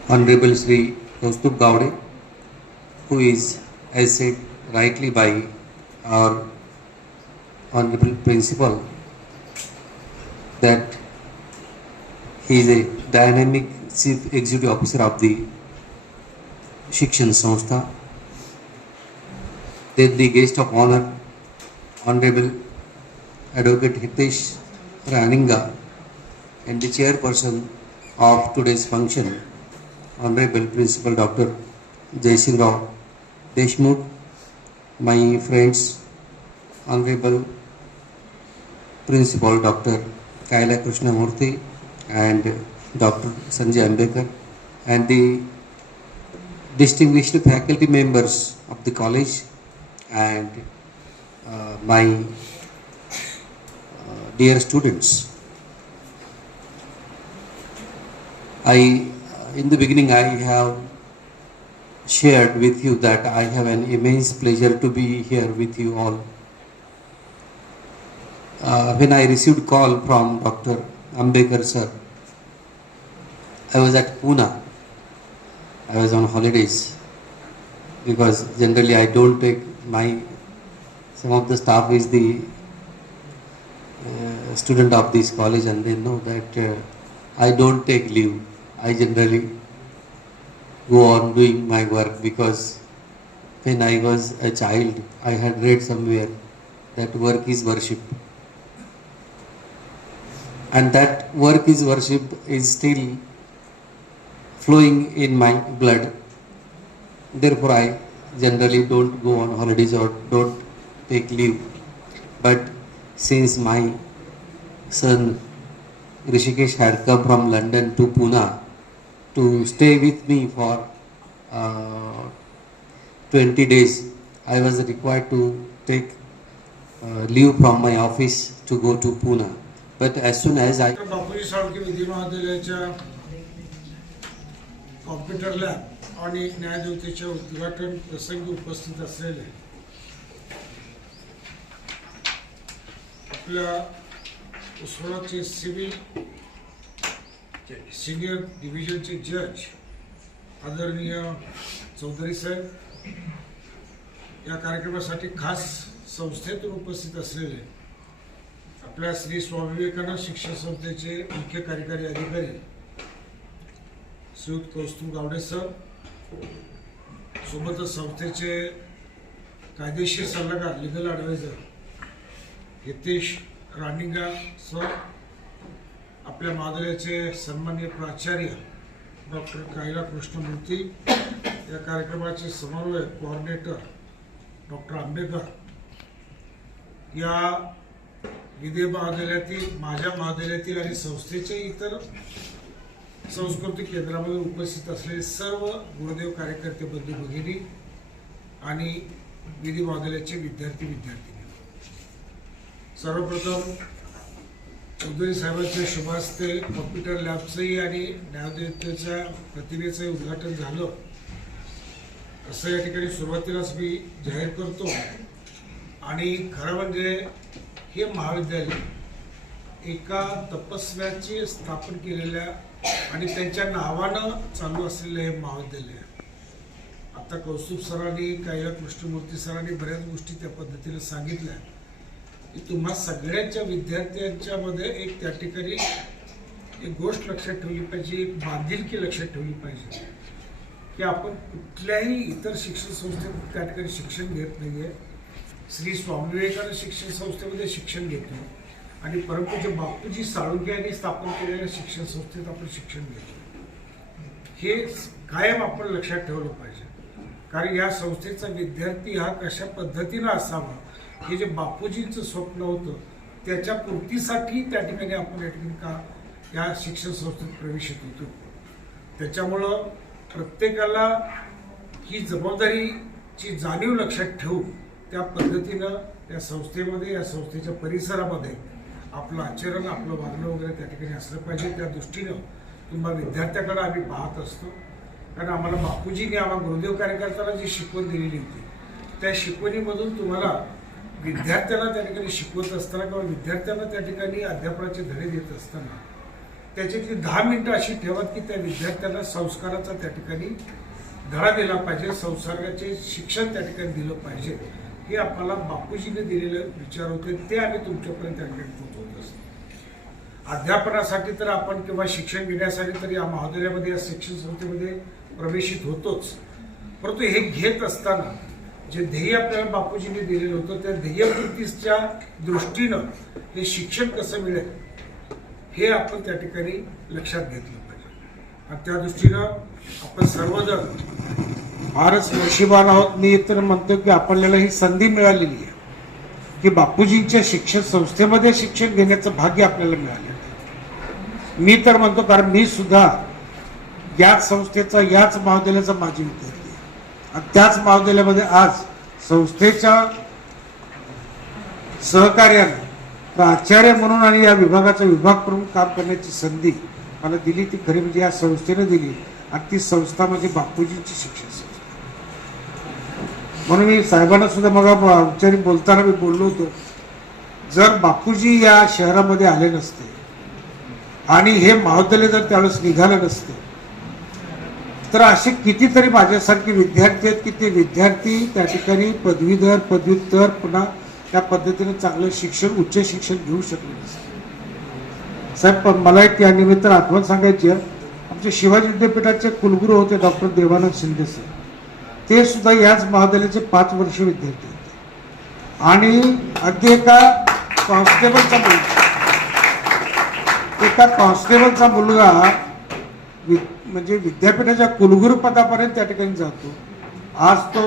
Honorable Sri Kaustubh Gowde, who is, as said rightly by our Honorable Principal, that he is a dynamic Chief Executive Officer of the Shikshan Sanstha. Then the guest of honor, Honorable Advocate Hitesh Raninga, and the chairperson of today's function, Honorable Principal Dr. Jaisingh Rao Deshmukh, my friends, Honorable Principal Dr. Kaila Krishnamurthy and Dr. Sanjay Ambekar, and the distinguished faculty members of the college, and my dear students. In the beginning, I have shared with you that I have an immense pleasure to be here with you all. When I received call from Dr. Ambekar sir, I was at Pune. I was on holidays because generally I don't take some of the staff is the student of this college, and they know that I don't take leave. I generally go on doing my work, because when I was a child, I had read somewhere that work is worship. And that work is worship is still flowing in my blood. Therefore, I generally don't go on holidays or don't take leave. But since my son Rishikesh had come from London to Pune to stay with me for 20 days. I was required to take leave from my office to go to Pune. But as soon as I Bapuji Salunkhe विधी महाविद्यालयाच्या computer lab आणि न्यायदेवतेच्या उद्घाटन प्रसंगी उपस्थित असलेले आपल्या उसवळाचे civil senior डिव्हिजनचे जज आदरणीय चौधरी साहेब, या कार्यक्रमासाठी खास संस्थेतून उपस्थित असलेले आपल्या श्री स्वामी विवेकानंद शिक्षण संस्थेचे मुख्य कार्यकारी अधिकारी श्रीयुत कौस्तुभ गावडे सर, सोबतच संस्थेचे कायदेशीर सल्लागार लिगल ॲडवायझर हितेश रानिंगा सर, आपल्या महाविद्यालयाचे सन्माननीय प्राचार्य डॉक्टर कायला कृष्णमूर्ती, या कार्यक्रमाचे समन्वयक कोऑर्डिनेटर डॉक्टर आंबेकर, या विधी महाविद्यालयातील, माझ्या महाविद्यालयातील आणि संस्थेच्या इतर सांस्कृतिक केंद्रामध्ये उपस्थित असलेले सर्व गुरुदेव कार्यकर्ते बंधू भगिनी आणि विधी महाविद्यालयाचे विद्यार्थी विद्यार्थिनी, सर्वप्रथम चौधरी साहेबांच्या शुभ हस्ते कॉम्प्युटर लॅबचंही आणि न्यायदेवतेच्या प्रतिमेचंही उद्घाटन झालं, असं या ठिकाणी सुरुवातीलाच मी जाहीर करतो. आणि खरं म्हणजे हे महाविद्यालय एका तपस्व्याची स्थापन केलेल्या आणि त्यांच्या नावानं चालू असलेलं हे महाविद्यालय आहे. आता कौस्तुभ सरांनी, कायला कृष्णमूर्ती सरांनी बऱ्याच गोष्टी त्या पद्धतीने सांगितल्या की तुम्हा सगळ्यांच्या विद्यार्थ्यांच्या मध्ये एक त्या ठिकाणी एक गोष्ट लक्षात ठेवली पाहिजे, एक बांधिलकी लक्षात ठेवली पाहिजे की आपण कुठल्याही इतर शिक्षण संस्थेत त्या ठिकाणी शिक्षण घेत नाहीये. श्री स्वामी विवेकानंद शिक्षण संस्थेमध्ये शिक्षण घेतो आणि परमपूज्य बापूजी साळुंखे यांनी स्थापन केलेल्या शिक्षण संस्थेत आपण शिक्षण घेतो. हे कायम आपण लक्षात ठेवलं पाहिजे, कारण या संस्थेचा विद्यार्थी हा कशा पद्धतीनं असावा हे जे बापूजींचं स्वप्न होतं त्याच्या पूर्तीसाठी त्या ठिकाणी आपण या ठिकाणी का या शिक्षण संस्थेत प्रवेशित होतो. त्याच्यामुळं प्रत्येकाला ही जबाबदारीची जाणीव लक्षात ठेवून त्या पद्धतीनं या संस्थेमध्ये, या संस्थेच्या परिसरामध्ये आपलं आचरण, आपलं वागणं वगैरे त्या ठिकाणी असलं पाहिजे. त्या दृष्टीनं तुम्हा विद्यार्थ्याकडे आम्ही पाहत असतो, कारण आम्हाला बापूजींनी आम्हाला गुरुदेव कार्यकर्त्याला जी शिकवण दिलेली होती त्या शिकवणीमधून तुम्हाला विद्यार्थ्यांना त्या ठिकाणी शिकवत असताना किंवा विद्यार्थ्यांना त्या ठिकाणी अध्यापनाचे धडे देत असताना त्याच्यातली 10 मिनिटं अशी ठेवत की त्या विद्यार्थ्यांना संस्काराचा त्या ठिकाणी धडा दिला पाहिजे, संस्काराचे शिक्षण त्या ठिकाणी दिलं पाहिजे. हे आपल्याला बापूजीने दिलेले विचार होते, ते आम्ही तुमच्यापर्यंत त्या ठिकाणी पोहोचवत असतो. अध्यापनासाठी तर आपण किंवा शिक्षण घेण्यासाठी तर या महाविद्यालयामध्ये, या शिक्षण संस्थेमध्ये प्रवेशित होतोच, परंतु हे घेत असताना जे ध्येय आपल्याला बापूजींनी दिलेलं होतं त्या ध्येयपूर्तीच्या दृष्टीनं हे शिक्षण कसं मिळेल हे आपण त्या ठिकाणी लक्षात घेतलं पाहिजे. आणि त्या दृष्टीनं आपण सर्वजण फारच नशिबान आहोत. मी तर म्हणतो की आपल्याला ही संधी मिळालेली आहे की बापूजींच्या शिक्षण संस्थेमध्ये शिक्षण घेण्याचं भाग्य आपल्याला मिळालेलं आहे. मी तर म्हणतो, कारण मी सुद्धा याच संस्थेचा, याच महाविद्यालयाचा माजी विद्यार्थी आहे आणि त्याच महाविद्यालयामध्ये आज संस्थेच्या सहकार्याने प्राचार्य म्हणून आणि या विभागाचा विभाग प्रमुख काम करण्याची संधी मला दिली, ती खरी म्हणजे या संस्थेने दिली. आणि ती संस्था म्हणजे बापूजींची शिक्षण संस्था. म्हणून मी साहेबांना सुद्धा मग औपचारिक बोलताना मी बोललो होतो, जर बापूजी या शहरामध्ये आले नसते आणि हे महाविद्यालय जर त्यावेळेस निघालं नसते तर असे कितीतरी माझ्यासारखे विद्यार्थी आहेत की ते विद्यार्थी त्या ठिकाणी पदवीधर, पदव्युत्तर, पुन्हा त्या पद्धतीने चांगलं शिक्षण, उच्च शिक्षण घेऊ शकले नसते. साहेब, मला एक या निमित्त आठवण सांगायची आहे. आमचे शिवाजी विद्यापीठाचे कुलगुरू होते डॉक्टर देवानंद शिंदे सर, ते सुद्धा याच महाविद्यालयाचे 5 वर्ष विद्यार्थी होते. आणि अगदी एका कॉन्स्टेबलचा मुलगा म्हणजे विद्यापीठाच्या कुलगुरू पदापर्यंत त्या ठिकाणी जातो. आज तो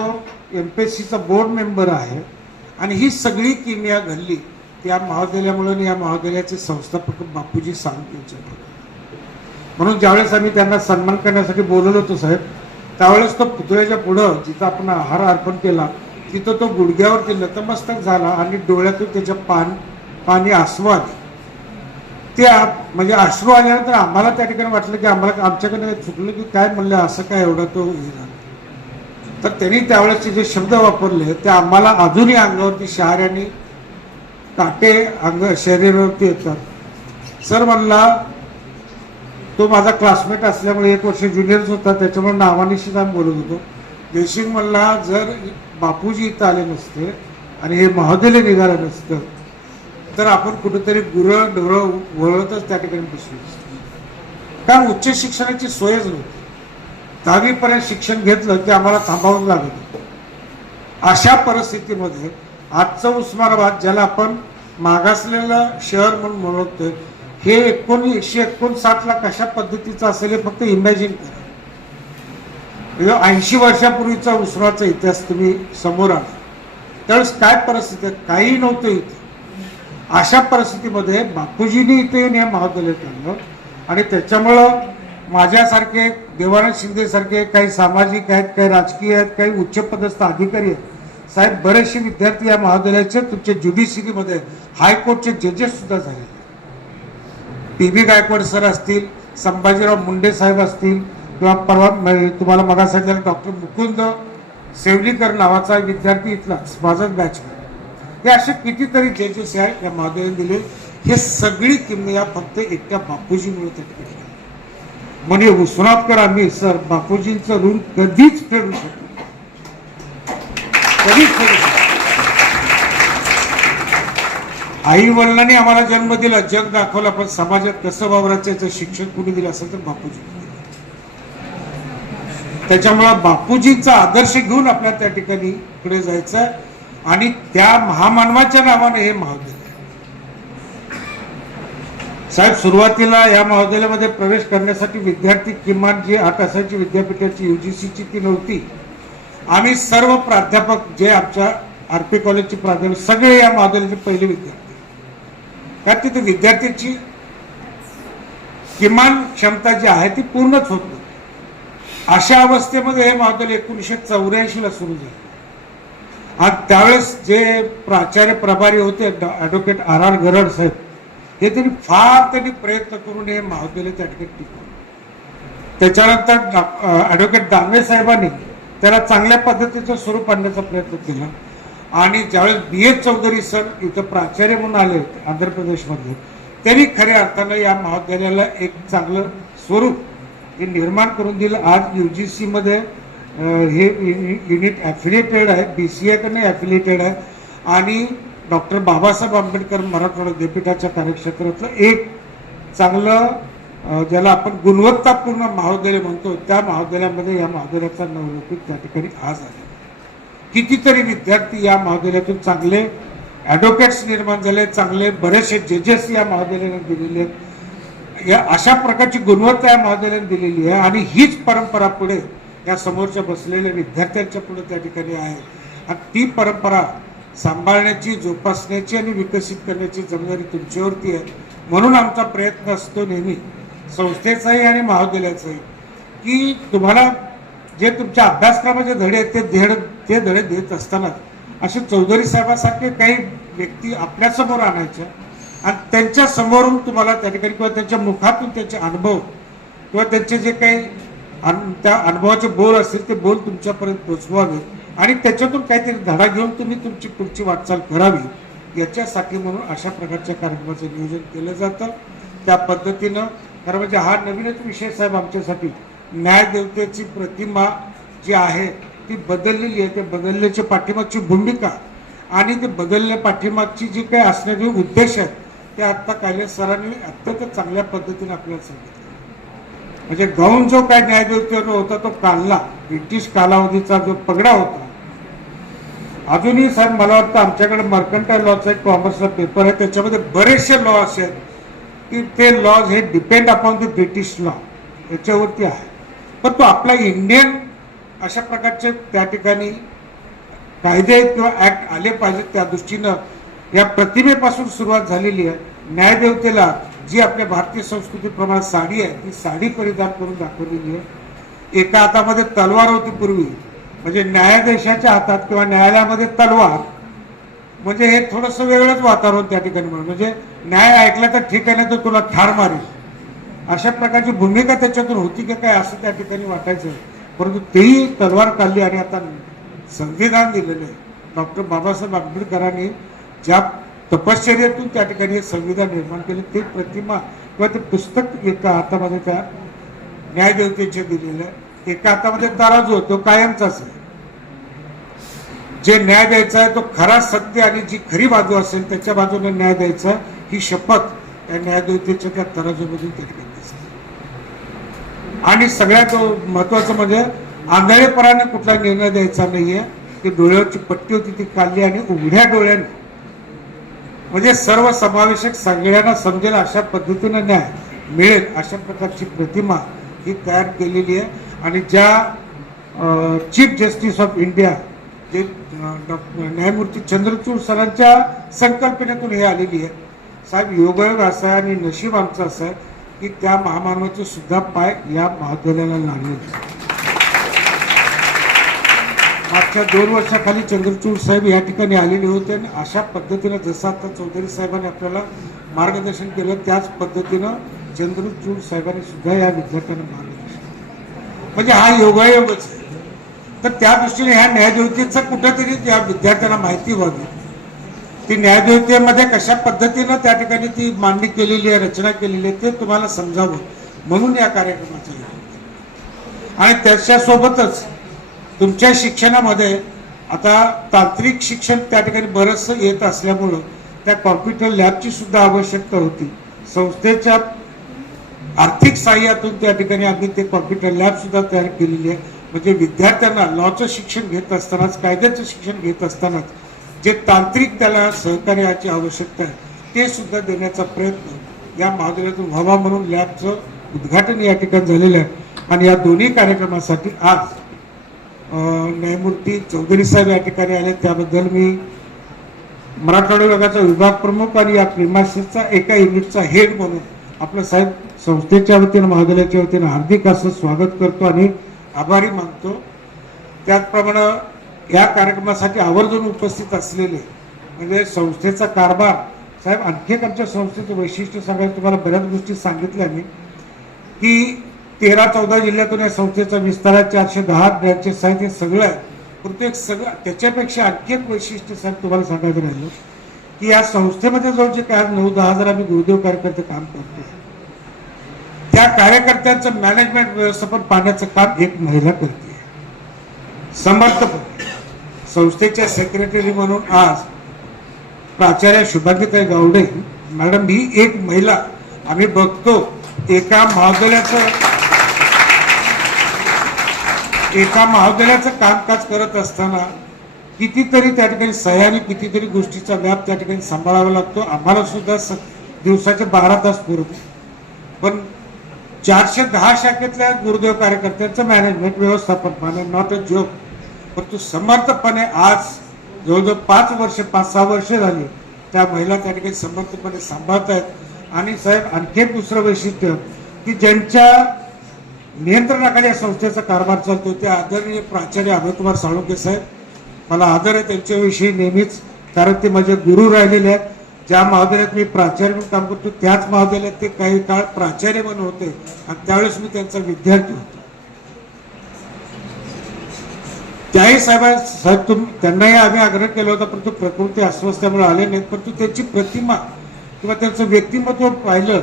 MPSCचा बोर्ड मेंबर आहे. आणि ही सगळी किमया घडली त्या महाविद्यालयामुळे आणि या महाविद्यालयाचे संस्थापक बापूजी साळुंखे यांच्यामुळे. म्हणून ज्यावेळेस आम्ही त्यांना सन्मान करण्यासाठी बोलवलं होतो साहेब, त्यावेळेस तो पुतळ्याच्या पुढं जिथं आपण आहार अर्पण केला तिथं तो गुडघ्यावरती नतमस्तक झाला आणि डोळ्यातून त्याच्या पाणी आसू आले. म्हणजे अश्रू आल्यानंतर आम्हाला त्या ठिकाणी वाटलं की आम्हाला आमच्याकडे चुकलं की काय म्हणलं, असं काय एवढं तो हे झालं. तर त्यांनी त्यावेळेसचे जे शब्द वापरले ते आम्हाला अजूनही अंगावरती शहाऱ्याने काटे शरीरावरती येतात. सर म्हणला, तो माझा क्लासमेट असल्यामुळे 1 वर्ष ज्युनियरच होता, त्याच्यामुळे नावानिशी आम्ही बोलत होतो. जयसिंग म्हणला, जर बापूजी इथं आले नसते आणि हे महाविद्यालय निघालं नसतं तर आपण कुठेतरी गुरं ढोरं वळतच त्या ठिकाणी बसलो असतो. कारण उच्च शिक्षणाची सोयच नव्हती. 10वी पर्यंत शिक्षण घेतलं की आम्हाला थांबावं लागत होतं. अशा परिस्थितीमध्ये आजचं उस्मानाबाद, ज्याला आपण मागासलेलं शहर म्हणून म्हणतोय, हे 1959ला कशा पद्धतीचं असेल हे फक्त इमॅजिन करा. 80 वर्षापूर्वीचा उस्मानाचा इतिहास तुम्ही समोर आला, त्यावेळेस काय परिस्थिती आहे, काही नव्हतं इथे. अशा परिस्थितीमध्ये बापूजींनी इथे येऊन या महाविद्यालयात आणलं आणि त्याच्यामुळं माझ्यासारखे, देवानंद शिंदे सारखे काही सामाजिक आहेत, काही राजकीय आहेत, काही उच्चपदस्थ अधिकारी आहेत साहेब, बरेचसे विद्यार्थी या महाविद्यालयाचे तुमच्या ज्युडिशरीमध्ये हायकोर्टचे जजेस सुद्धा झाले. PB गायकवाड सर असतील, संभाजीराव मुंडे साहेब असतील, किंवा परवा तुम्हाला मगा सांगितलं डॉक्टर मुकुंद सेवलीकर नावाचा विद्यार्थी इथलाच माझाच बॅचमेट, हे असे कितीतरी जजेस आहेत या महाविद्यालयाने दिले. हे सगळी किमया फक्त एकट्या बापूजीमुळे त्या ठिकाणी. म्हणजे उस्मानाबादकर आम्ही सर बापूजींचं ऋण कधीच फेडू शकतो, कधीच फेडू शकतो. आई वडिलांनी आम्हाला जन्म दिला, जग दाखवलं, पण समाजात कसं वावरायचं याचं शिक्षण कुणी दिलं असेल तर बापूजी. त्याच्यामुळे बापूजींचा आदर्श घेऊन आपल्याला त्या ठिकाणी पुढे जायचं आणि त्या महामानवाच्या नावाने हे महाविद्यालय. साहेब, सुरुवातीला या महाविद्यालयामध्ये प्रवेश करण्यासाठी विद्यार्थी किमान जी अट असायची विद्यापीठाची UGCची ती नव्हती. आम्ही सर्व प्राध्यापक जे आमच्या RP कॉलेजचे प्राध्यापक सगळे या महाविद्यालयाचे पहिले विद्यार्थी, कारण तिथे विद्यार्थ्याची किमान क्षमता जी आहे ती पूर्णच होत नाही. अशा अवस्थेमध्ये हे महाविद्यालय 1984ला सुरू झालं. आणि त्यावेळेस जे प्राचार्य प्रभारी होते ॲडव्होकेट RR गरड साहेब, हे त्यांनी प्रयत्न करून हे महाविद्यालय त्या ठिकाणी टिकवलं. त्याच्यानंतर ॲडव्होकेट दानवे साहेबांनी त्याला चांगल्या पद्धतीचं स्वरूप आणण्याचा प्रयत्न केला. आणि ज्यावेळेस BH चौधरी सर इथं प्राचार्य म्हणून आले आंध्र प्रदेशमध्ये, त्यांनी खऱ्या अर्थानं या महाविद्यालयाला एक चांगलं स्वरूप हे निर्माण करून दिलं. आज UGCमध्ये हे युनिट ॲफिलिएटेड आहे, BCA कडे ॲफिलिएटेड आहे आणि डॉक्टर बाबासाहेब आंबेडकर मराठवाडा विद्यापीठाच्या कार्यक्षेत्रातलं एक चांगलं ज्याला आपण गुणवत्तापूर्ण महाविद्यालय म्हणतो, त्या महाविद्यालयामध्ये या महाविद्यालयाचा नवलौकिक त्या ठिकाणी आज आहे. कितीतरी विद्यार्थी या महाविद्यालयातून चांगले ॲडव्होकेट्स निर्माण झाले, चांगले बरेचसे जजेस या महाविद्यालयाने दिलेले आहेत. या अशा प्रकारची गुणवत्ता या महाविद्यालयाने दिलेली आहे आणि हीच परंपरा पुढे या समोरच्या बसलेल्या विद्यार्थ्यांच्या पुढे त्या ठिकाणी आहे. आणि ती परंपरा सांभाळण्याची, जोपासण्याची आणि विकसित करण्याची जबाबदारी तुमच्यावरती आहे. म्हणून आमचा प्रयत्न असतो नेहमी संस्थेचाही आणि महाविद्यालयाचाही, की तुम्हाला जे तुमच्या अभ्यासक्रमाचे धडे आहेत ते धडे देत असताना असे चौधरी साहेबांसारखे काही व्यक्ती आपल्यासमोर आणायच्या आणि त्यांच्या समोरून तुम्हाला त्या ठिकाणी किंवा त्यांच्या मुखातून त्यांचे अनुभव किंवा त्यांचे जे काही त्या अनुभवाचे बोल असतील ते बोल तुमच्यापर्यंत पोचवावे आणि त्याच्यातून काहीतरी धडा घेऊन तुम्ही तुमची पुढची वाटचाल करावी, याच्यासाठी म्हणून अशा प्रकारच्या कार्यक्रमाचं नियोजन केलं जातं. त्या पद्धतीनं खरं म्हणजे हा नवीनच विषय साहेब आमच्यासाठी. न्यायदेवतेची प्रतिमा जी आहे ती बदललेली आहे, ते बदलण्याच्या पाठीमागची भूमिका आणि ते बदलल्या पाठीमागची जी काही असणारे उद्देश आहेत ते आत्ता कैलास सरांनी अत्यंत चांगल्या पद्धतीने आपल्याला सांगितलं. म्हणजे गाऊन जो काय न्यायदेवतेवर होता तो काढला, ब्रिटिश कालावधीचा जो पगडा होता. अजूनही साहेब मला वाटतं आमच्याकडे मर्कंटाईल लॉचा एक कॉमर्सचा पेपर आहे, त्याच्यामध्ये बरेचसे लॉ असे आहेत की ते लॉज हे depend upon the British law याच्यावरती आहे. पण तो आपला इंडियन अशा प्रकारचे त्या ठिकाणी कायदे किंवा ॲक्ट आले पाहिजेत, त्या दृष्टीनं या प्रतिमेपासून सुरुवात झालेली आहे. न्यायदेवतेला जी आपल्या भारतीय संस्कृतीप्रमाणे साडी आहे ती साडी परिधान करून दाखवलेली आहे. एका हातामध्ये तलवार होती पूर्वी, म्हणजे न्यायाधीशाच्या हातात किंवा न्यायालयामध्ये तलवार म्हणजे हे थोडंसं वेगळंच वातावरण त्या ठिकाणी म्हणजे न्याय ऐकला तर ठीक आहे, तर तुला ठार मारेल, अशा प्रकारची भूमिका त्याच्यातून होती की काय असं त्या ठिकाणी वाटायचं. परंतु तेही तलवार काढली आणि आता संविधान दिलेलं आहे. डॉक्टर बाबासाहेब आंबेडकरांनी ज्या तपश्चर्यातून त्या ठिकाणी हे संविधान निर्माण केले ते प्रतिमा किंवा ते पुस्तक एका हातामध्ये त्या न्यायदेवतेचे दिलेलं आहे. एका हातामध्ये तराजू तो कायमचाच आहे. जे न्याय द्यायचा आहे तो खरा सत्य आणि जी खरी बाजू असेल त्याच्या बाजूने न्याय द्यायचा ही शपथ त्या न्यायदेवतेच्या त्या तराजूमधून त्या ठिकाणी दिसते. आणि सगळ्यात महत्वाचं म्हणजे आंधळेपणाने कुठला निर्णय द्यायचा नाहीये. ती डोळ्यावरची पट्टी होती ती काढली आणि उघड्या डोळ्याने म्हणजे सर्व समावेशक सगळ्यांना समजेल अशा पद्धतीने न्याय मिळेल अशा प्रकारची प्रतिमा ही तयार केलेली आहे. आणि ज्या चीफ जस्टिस ऑफ इंडिया जे न्यायमूर्ती चंद्रचूड सरांच्या संकल्पनेतून हे आलेली आहे. साहेब योगायोग असा आहे आणि नशीब आमचं असं आहे की त्या महामानवाचे सुद्धा पाय या महाविद्यालयाला लागले. मागच्या 2 वर्षाखाली चंद्रचूड साहेब या ठिकाणी आलेले होते आणि अशा पद्धतीनं जसं आता चौधरी साहेबांनी आपल्याला मार्गदर्शन केलं त्याच पद्धतीनं चंद्रचूड साहेबांनी सुद्धा या विद्यार्थ्यांना मार्गदर्शन म्हणजे हा योगायोगच आहे. तर त्या दृष्टीने ह्या न्यायदेवतेचं कुठंतरी त्या विद्यार्थ्यांना माहिती व्हावी. ती न्यायदेवतेमध्ये कशा पद्धतीनं त्या ठिकाणी ती मांडणी केलेली आहे, रचना केलेली आहे ते तुम्हाला समजावं म्हणून या कार्यक्रमाचं आहे. आणि त्याच्यासोबतच तुमच्या शिक्षणामध्ये आता तांत्रिक शिक्षण त्या ठिकाणी बरंचसं येत असल्यामुळं त्या कॉम्प्युटर लॅबची सुद्धा आवश्यकता होती. संस्थेच्या आर्थिक सहाय्यातून त्या ठिकाणी आम्ही ते कॉम्प्युटर लॅब सुद्धा तयार केलेली आहे. म्हणजे विद्यार्थ्यांना लॉचं शिक्षण घेत असतानाच कायद्याचं शिक्षण घेत असतानाच जे तांत्रिक त्याला सहकार्याची आवश्यकता आहे ते सुद्धा देण्याचा प्रयत्न या महाविद्यालयातून व्हावा म्हणून लॅबचं उद्घाटन या ठिकाणी झालेलं आहे. आणि या दोन्ही कार्यक्रमासाठी आज न्यायमूर्ती चौधरी साहेब या ठिकाणी आले त्याबद्दल मी मराठवाडा विभागाचा विभाग प्रमुख आणि या प्रिमासिसचा एका युनिटचा हेड म्हणून आपलं साहेब संस्थेच्या वतीनं महाविद्यालयाच्या वतीनं हार्दिक असं स्वागत करतो आणि आभारी मानतो. त्याचप्रमाणे या कार्यक्रमासाठी आवर्जून उपस्थित असलेले म्हणजे संस्थेचा कारभार साहेब आणखी एक आमच्या संस्थेचं वैशिष्ट्य सांगायचं तुम्हाला बऱ्याच गोष्टी सांगितल्या मी की 13-14 जिल्ह्यातून या संस्थेचा विस्तार आहे. 410 ब्रँचेस आहेत. हे सगळं आहे. परंतु एक सगळं त्याच्यापेक्षा आणखी एक वैशिष्ट्य साहेब तुम्हाला सांगायचं राहिलं की या संस्थेमध्ये जो जे काय 9-10 हजार आम्ही गुरुदेव कार्यकर्ते काम करतो त्या कार्यकर्त्यांचं मॅनेजमेंट व्यवस्थापन पाहण्याचं काम एक महिला करते समर्थपणे. संस्थेच्या सेक्रेटरी म्हणून आज प्राचार्य शुभांगीताई गावडे मॅडम ही एक महिला आम्ही बघतो एका महाविद्यालयाचं कामकाज करत असताना कितीतरी त्या ठिकाणी सह्याने कितीतरी गोष्टीचा व्याप त्या ठिकाणी सांभाळावा लागतो. आम्हाला सुद्धा दिवसाचे 12 तास पुरत पण 410 शाखेतल्या गुरुदेव कार्यकर्त्यांचं मॅनेजमेंट व्यवस्थापन पाहणे नॉट अ जोक. परंतु समर्थपणे आज जवळजवळ 5-6 वर्ष झाली त्या महिला त्या ठिकाणी समर्थपणे सांभाळत आहेत. आणि साहेब आणखी एक दुसरं वैशिष्ट्य की ज्यांच्या नियंत्रणाखाली या संस्थेचा कारभार चालतो ते आदरणीय प्राचार्य अभयकुमार साळुंके साहेब. मला आदर आहे त्यांच्याविषयी नेहमीच कारण ते माझे गुरु राहिलेले आहेत. ज्या महाविद्यालयात मी प्राचार्य म्हणून काम करतो त्याच महाविद्यालयात ते काही काळ प्राचार्य म्हणून होते आणि त्यावेळेस मी त्यांचा विद्यार्थी होतो. त्याही साहेब त्यांनाही आम्ही आग्रह केला होता परंतु प्रकृती अस्वस्थ्यामुळे आले नाहीत. परंतु त्यांची प्रतिमा किंवा त्यांचं व्यक्तिमत्व पाहिलं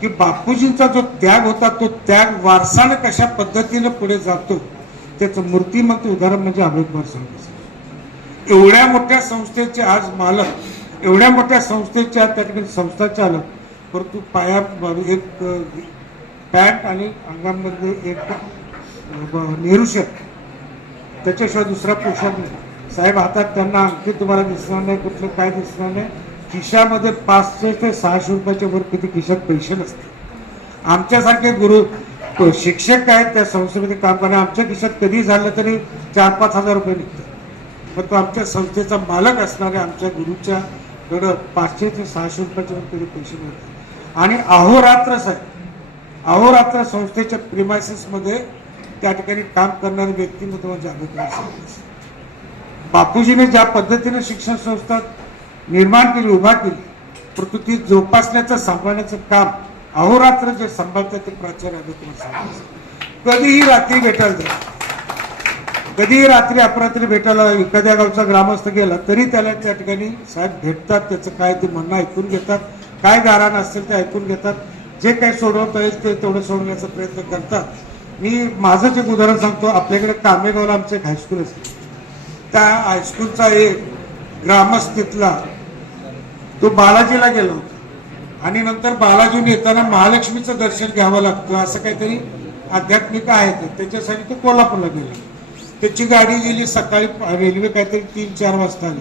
की बापूजींचा जो त्याग होता तो त्याग वारसानं कशा पद्धतीनं पुढे जातो त्याचं मूर्तिमंत उदाहरण म्हणजे अभयकुमार साळुंके साहेब. एवढ्या मोठ्या संस्थेचे आज मालक, एवढ्या मोठ्या संस्थेच्या त्या ठिकाणी संस्था चालक, परंतु पाया एक पॅन्ट आणि अंगामध्ये एक नेहरू शर्ट त्याच्याशिवाय दुसरा पोशाख नाही. साहेब हातात त्यांना आणखी तुम्हाला दिसणार नाही, कुठलं काय दिसणार नाही. खिशामध्ये 500 ते 600 रुपयाच्या वर किती खिशात पैसे नसते. आमच्यासारखे गुरु शिक्षक आहेत त्या संस्थेमध्ये काम करणे आमच्या खिशात कधी झालं तरी 4-5 हजार रुपये निघतात. पण तो आमच्या संस्थेचा मालक असणाऱ्या आमच्या गुरुच्या थोडं 500 ते 600 रुपयाच्या तरी पैसे मिळतात आणि अहोरात्र साहेब अहोरात्र संस्थेच्या प्रिमायसेसमध्ये त्या ठिकाणी काम करणारे व्यक्तिमत्व म्हणजे अभिप्राय बापूजीने ज्या पद्धतीने शिक्षण संस्था निर्माण केली उभा केली परंतु ती जोपासण्याचं सांभाळण्याचं काम अहोरात्र जे सांभाळतात ते प्राचार्य अभिप्राय कधीही रात्री भेटायला जातात कधीही रात्री अपरात्री भेटायला एखाद्या गावचा ग्रामस्थ गेला तरी त्याला त्या ठिकाणी साहेब भेटतात त्याचं काय ते म्हणणं ऐकून घेतात काय गाराण असतील ते ऐकून घेतात जे काही सोडवता येईल ते तेवढं सोडवण्याचा प्रयत्न करतात मी माझंच एक उदाहरण सांगतो आपल्याकडे कामेगावला आमचं एक हायस्कूल असतं त्या हायस्कूलचा एक ग्रामस्थ तिथला तो बालाजीला गेला होता आणि नंतर बालाजीने येताना महालक्ष्मीचं दर्शन घ्यावं लागतं असं काहीतरी आध्यात्मिक आहे त्याच्यासाठी तो कोल्हापूरला गेला त्याची गाडी गेली सकाळी रेल्वे काहीतरी 3-4 वाजता आली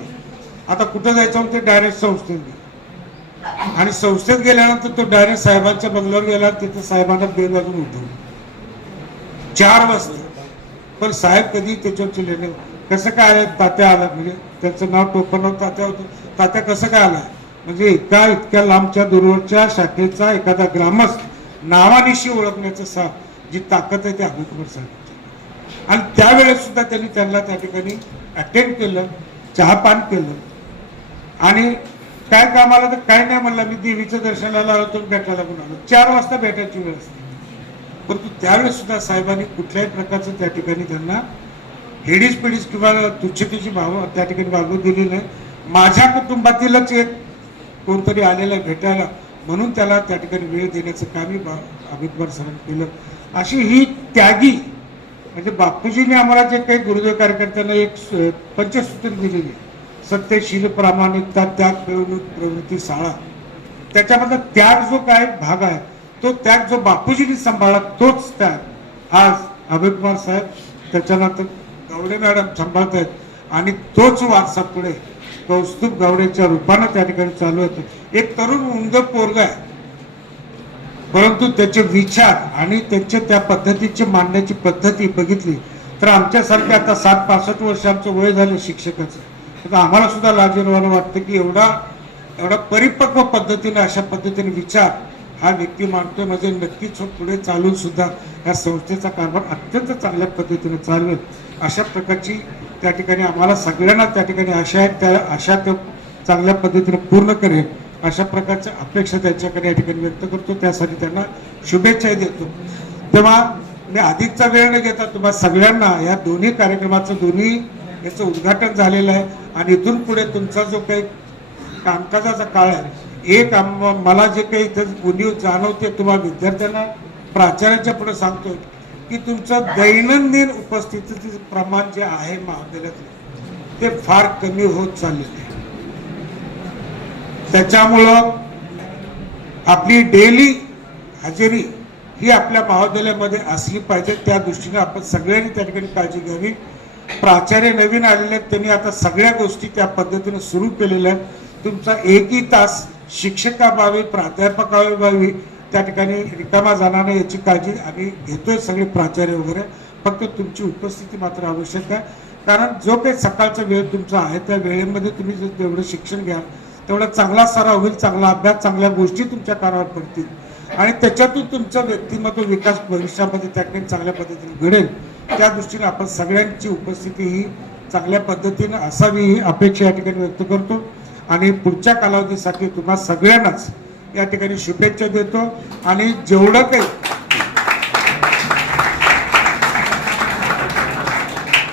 आता कुठं जायचं होतं ते डायरेक्ट संस्थेत गेला आणि संस्थेत गेल्यानंतर तो डायरेक्ट साहेबांच्या बंगल्यावर गेला तिथे साहेबांना बेल वाजून उठवलं 4 वाजता पण साहेब कधी त्याच्यावर चिडले कसं काय आलं तात्या आला म्हणजे त्याचं नाव टोपण तात्या होतं तात्या कसं काय आला म्हणजे इतक्या लांबच्या दूरवरच्या शाखेचा एखादा ग्रामस्थ नावानिशी ओळखण्याचं जी ताकद आहे ते अभिकुमार साहेब आणि त्यावेळेस सुद्धा त्यांनी त्यांना त्या ठिकाणी अटेंड केलं चहापान केलं आणि काय कामाला तर काय नाही म्हणलं मी देवीचं दर्शनाला आलो तर भेटायला पण आलो 4 वाजता भेटायची वेळ असते परंतु त्यावेळेस सुद्धा साहेबांनी कुठल्याही प्रकारचं त्या ठिकाणी त्यांना हेडीस पिडीस किंवा तुच्छतेची भाव त्या ठिकाणी वागू दिली नाही माझ्या कुटुंबातीलच एक कोणतरी आलेला भेटायला म्हणून त्याला त्या ठिकाणी वेळ देण्याचं कामही अभिकुमार सरांनी केलं अशी ही त्यागी म्हणजे बापूजीने आम्हाला जे काही गुरुदेव कार्यकर्त्यांना एक पंचसूत्र दिलेली सत्यशील प्रामाणिकता त्याग प्रवृत्ती शाळा त्याच्यामधला त्याग जो काय भाग आहे तो त्याग जो बापूजीने सांभाळला तोच त्याग आज अभिकुमार साहेब त्याच्यानंतर गावडे मॅडम सांभाळतायत आणि तोच वारसा पुढे कौस्तुभ गावडेच्या रूपानं त्या ठिकाणी चालू होतं एक तरुण उमद पोरगा आहे परंतु त्याचे विचार आणि त्यांचे त्या पद्धतीची मांडण्याची पद्धती बघितली तर आमच्यासारख्या आता 60-65 वर्ष आमचं वय झालं शिक्षकाचं तर आम्हाला सुद्धा लाजिरवाणं वाटतं की एवढा परिपक्व पद्धतीने अशा पद्धतीने विचार हा व्यक्ती मांडतोय म्हणजे नक्कीच पुढे चालून सुद्धा या संस्थेचा कारभार अत्यंत चांगल्या पद्धतीने चालवेल अशा प्रकारची त्या ठिकाणी आम्हाला सगळ्यांना त्या ठिकाणी आशा तो चांगल्या पद्धतीने पूर्ण करेल अशा प्रकारच्या अपेक्षा त्यांच्याकडे या ठिकाणी व्यक्त करतो त्यासाठी त्यांना शुभेच्छाही देतो तेव्हा मी अधिकचा वेळ न घेता तुम्हाला सगळ्यांना या दोन्ही कार्यक्रमाचं याचं उद्घाटन झालेलं आहे आणि इथून पुढे तुमचा जो काही कामकाजाचा काळ आहे एक मला जे काही इथं उणीव जाणवते तुम्हाला विद्यार्थ्यांना प्राचार्यांच्या पुढे सांगतोय की तुमचं दैनंदिन उपस्थितीचं प्रमाण जे आहे महाविद्यालयातलं ते फार कमी होत चाललेलं आहे त्याच्यामुळं आपली डेली हजेरी ही आपल्या महाविद्यालयामध्ये असली पाहिजे त्या दृष्टीने आपण सगळ्यांनी त्या ठिकाणी काळजी घ्यावी प्राचार्य नवीन आलेले आहेत त्यांनी आता सगळ्या गोष्टी त्या पद्धतीने सुरू केलेल्या आहेत तुमचा एकही तास शिक्षकाभावी प्राध्यापकाभावी त्या ठिकाणी रिकामा जाणार नाही याची काळजी आम्ही घेतोय सगळे प्राचार्य वगैरे फक्त तुमची उपस्थिती मात्र आवश्यक आहे कारण जो काही सकाळचा वेळ तुमचा आहे त्या वेळेमध्ये तुम्ही जर तेवढं शिक्षण घ्याल तेवढा चांगला सराव होईल चांगला अभ्यास चांगल्या गोष्टी तुमच्या कानावर पडतील आणि त्याच्यातून तुमचं व्यक्तिमत्व विकास भविष्यामध्ये त्या चांगल्या पद्धतीने घडेल त्या दृष्टीने आपण सगळ्यांची उपस्थिती ही चांगल्या पद्धतीने असावी ही अपेक्षा या ठिकाणी व्यक्त करतो आणि पुढच्या कालावधीसाठी तुम्हा सगळ्यांनाच या ठिकाणी शुभेच्छा देतो आणि जेवढं काही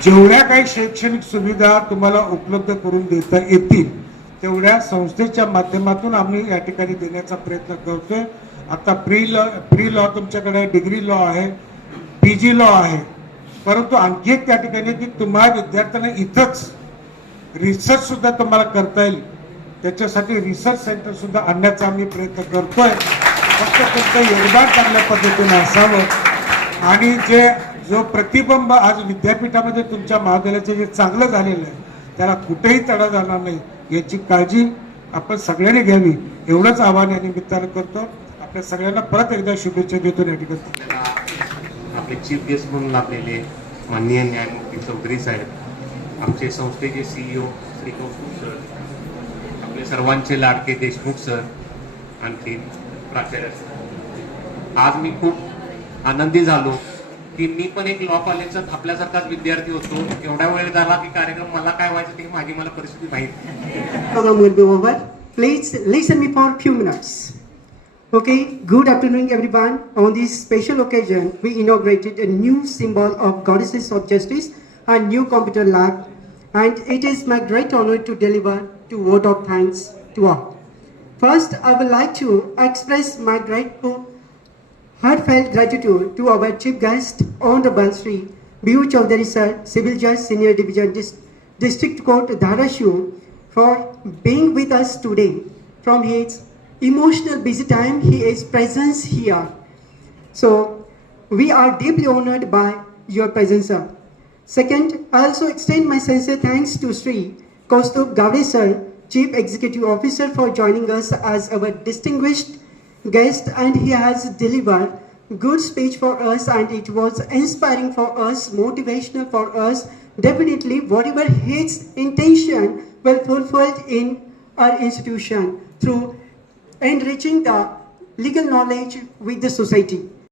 जेवढ्या काही शैक्षणिक सुविधा तुम्हाला उपलब्ध करून देता येतील तेवढ्या संस्थेच्या माध्यमातून आम्ही या ठिकाणी देण्याचा प्रयत्न करतोय आता प्री लॉ तुमच्याकडे डिग्री लॉ आहे PG लॉ आहे परंतु आणखी एक त्या ठिकाणी की तुम्हाला विद्यार्थ्यांना इथंच रिसर्च सुद्धा तुम्हाला करता येईल त्याच्यासाठी रिसर्च सेंटर सुद्धा आणण्याचा आम्ही प्रयत्न करतोय फक्त तुमचं योगदान चांगल्या पद्धतीने असावं आणि जो प्रतिबिंब आज विद्यापीठामध्ये तुमच्या महाविद्यालयाचं जे चांगलं झालेलं आहे त्याला कुठेही तडा जाणार नाही याची काळजी आपण सगळ्यांनी घ्यावी एवढंच आवाहन या निमित्तानं करतो आपल्या सगळ्यांना परत एकदा शुभेच्छा देतो या ठिकाणी आपले चीफ गेस्ट म्हणून आपलेले माननीय न्यायमूर्ती चौधरी साहेब आमचे संस्थेचे CEO श्री कौस्तुभ सर आपले आपले सर्वांचे लाडके देशमुख सर, आणखी प्राचार्य सर. आज मी खूप आनंदी झालो की मी पण एक लॉ कॉलेजचा आपल्यासारखाच विद्यार्थी होतो. एवढा वेळ झाला की कार्यक्रम मला काय व्हायचं ते मला परिस्थिती माहिती. Program will be over. Please listen me for a few minutes. Okay, good afternoon everyone. On this special occasion, we inaugurated a new symbol of Goddesses of Justice, a new computer lab, and it is my great honor to deliver a word of thanks to all. First, I would like to express my grateful, heartfelt gratitude to our chief guest, Honorable Shri B.U. Chaudhary Sir, Civil Judge, Senior Division District Court, Dharashaw, for being with us today. From his emotional busy time, he is present here. So, we are deeply honored by your presence, sir. Second, I also extend my sincere thanks to Shri Kaustubh Gavde Sir, Chief Executive Officer, for joining us as our distinguished guest, and he has delivered good speech for us, and it was inspiring for us, motivational for us. Definitely, whatever his intention will fulfilled in our institution through enriching the legal knowledge with the society.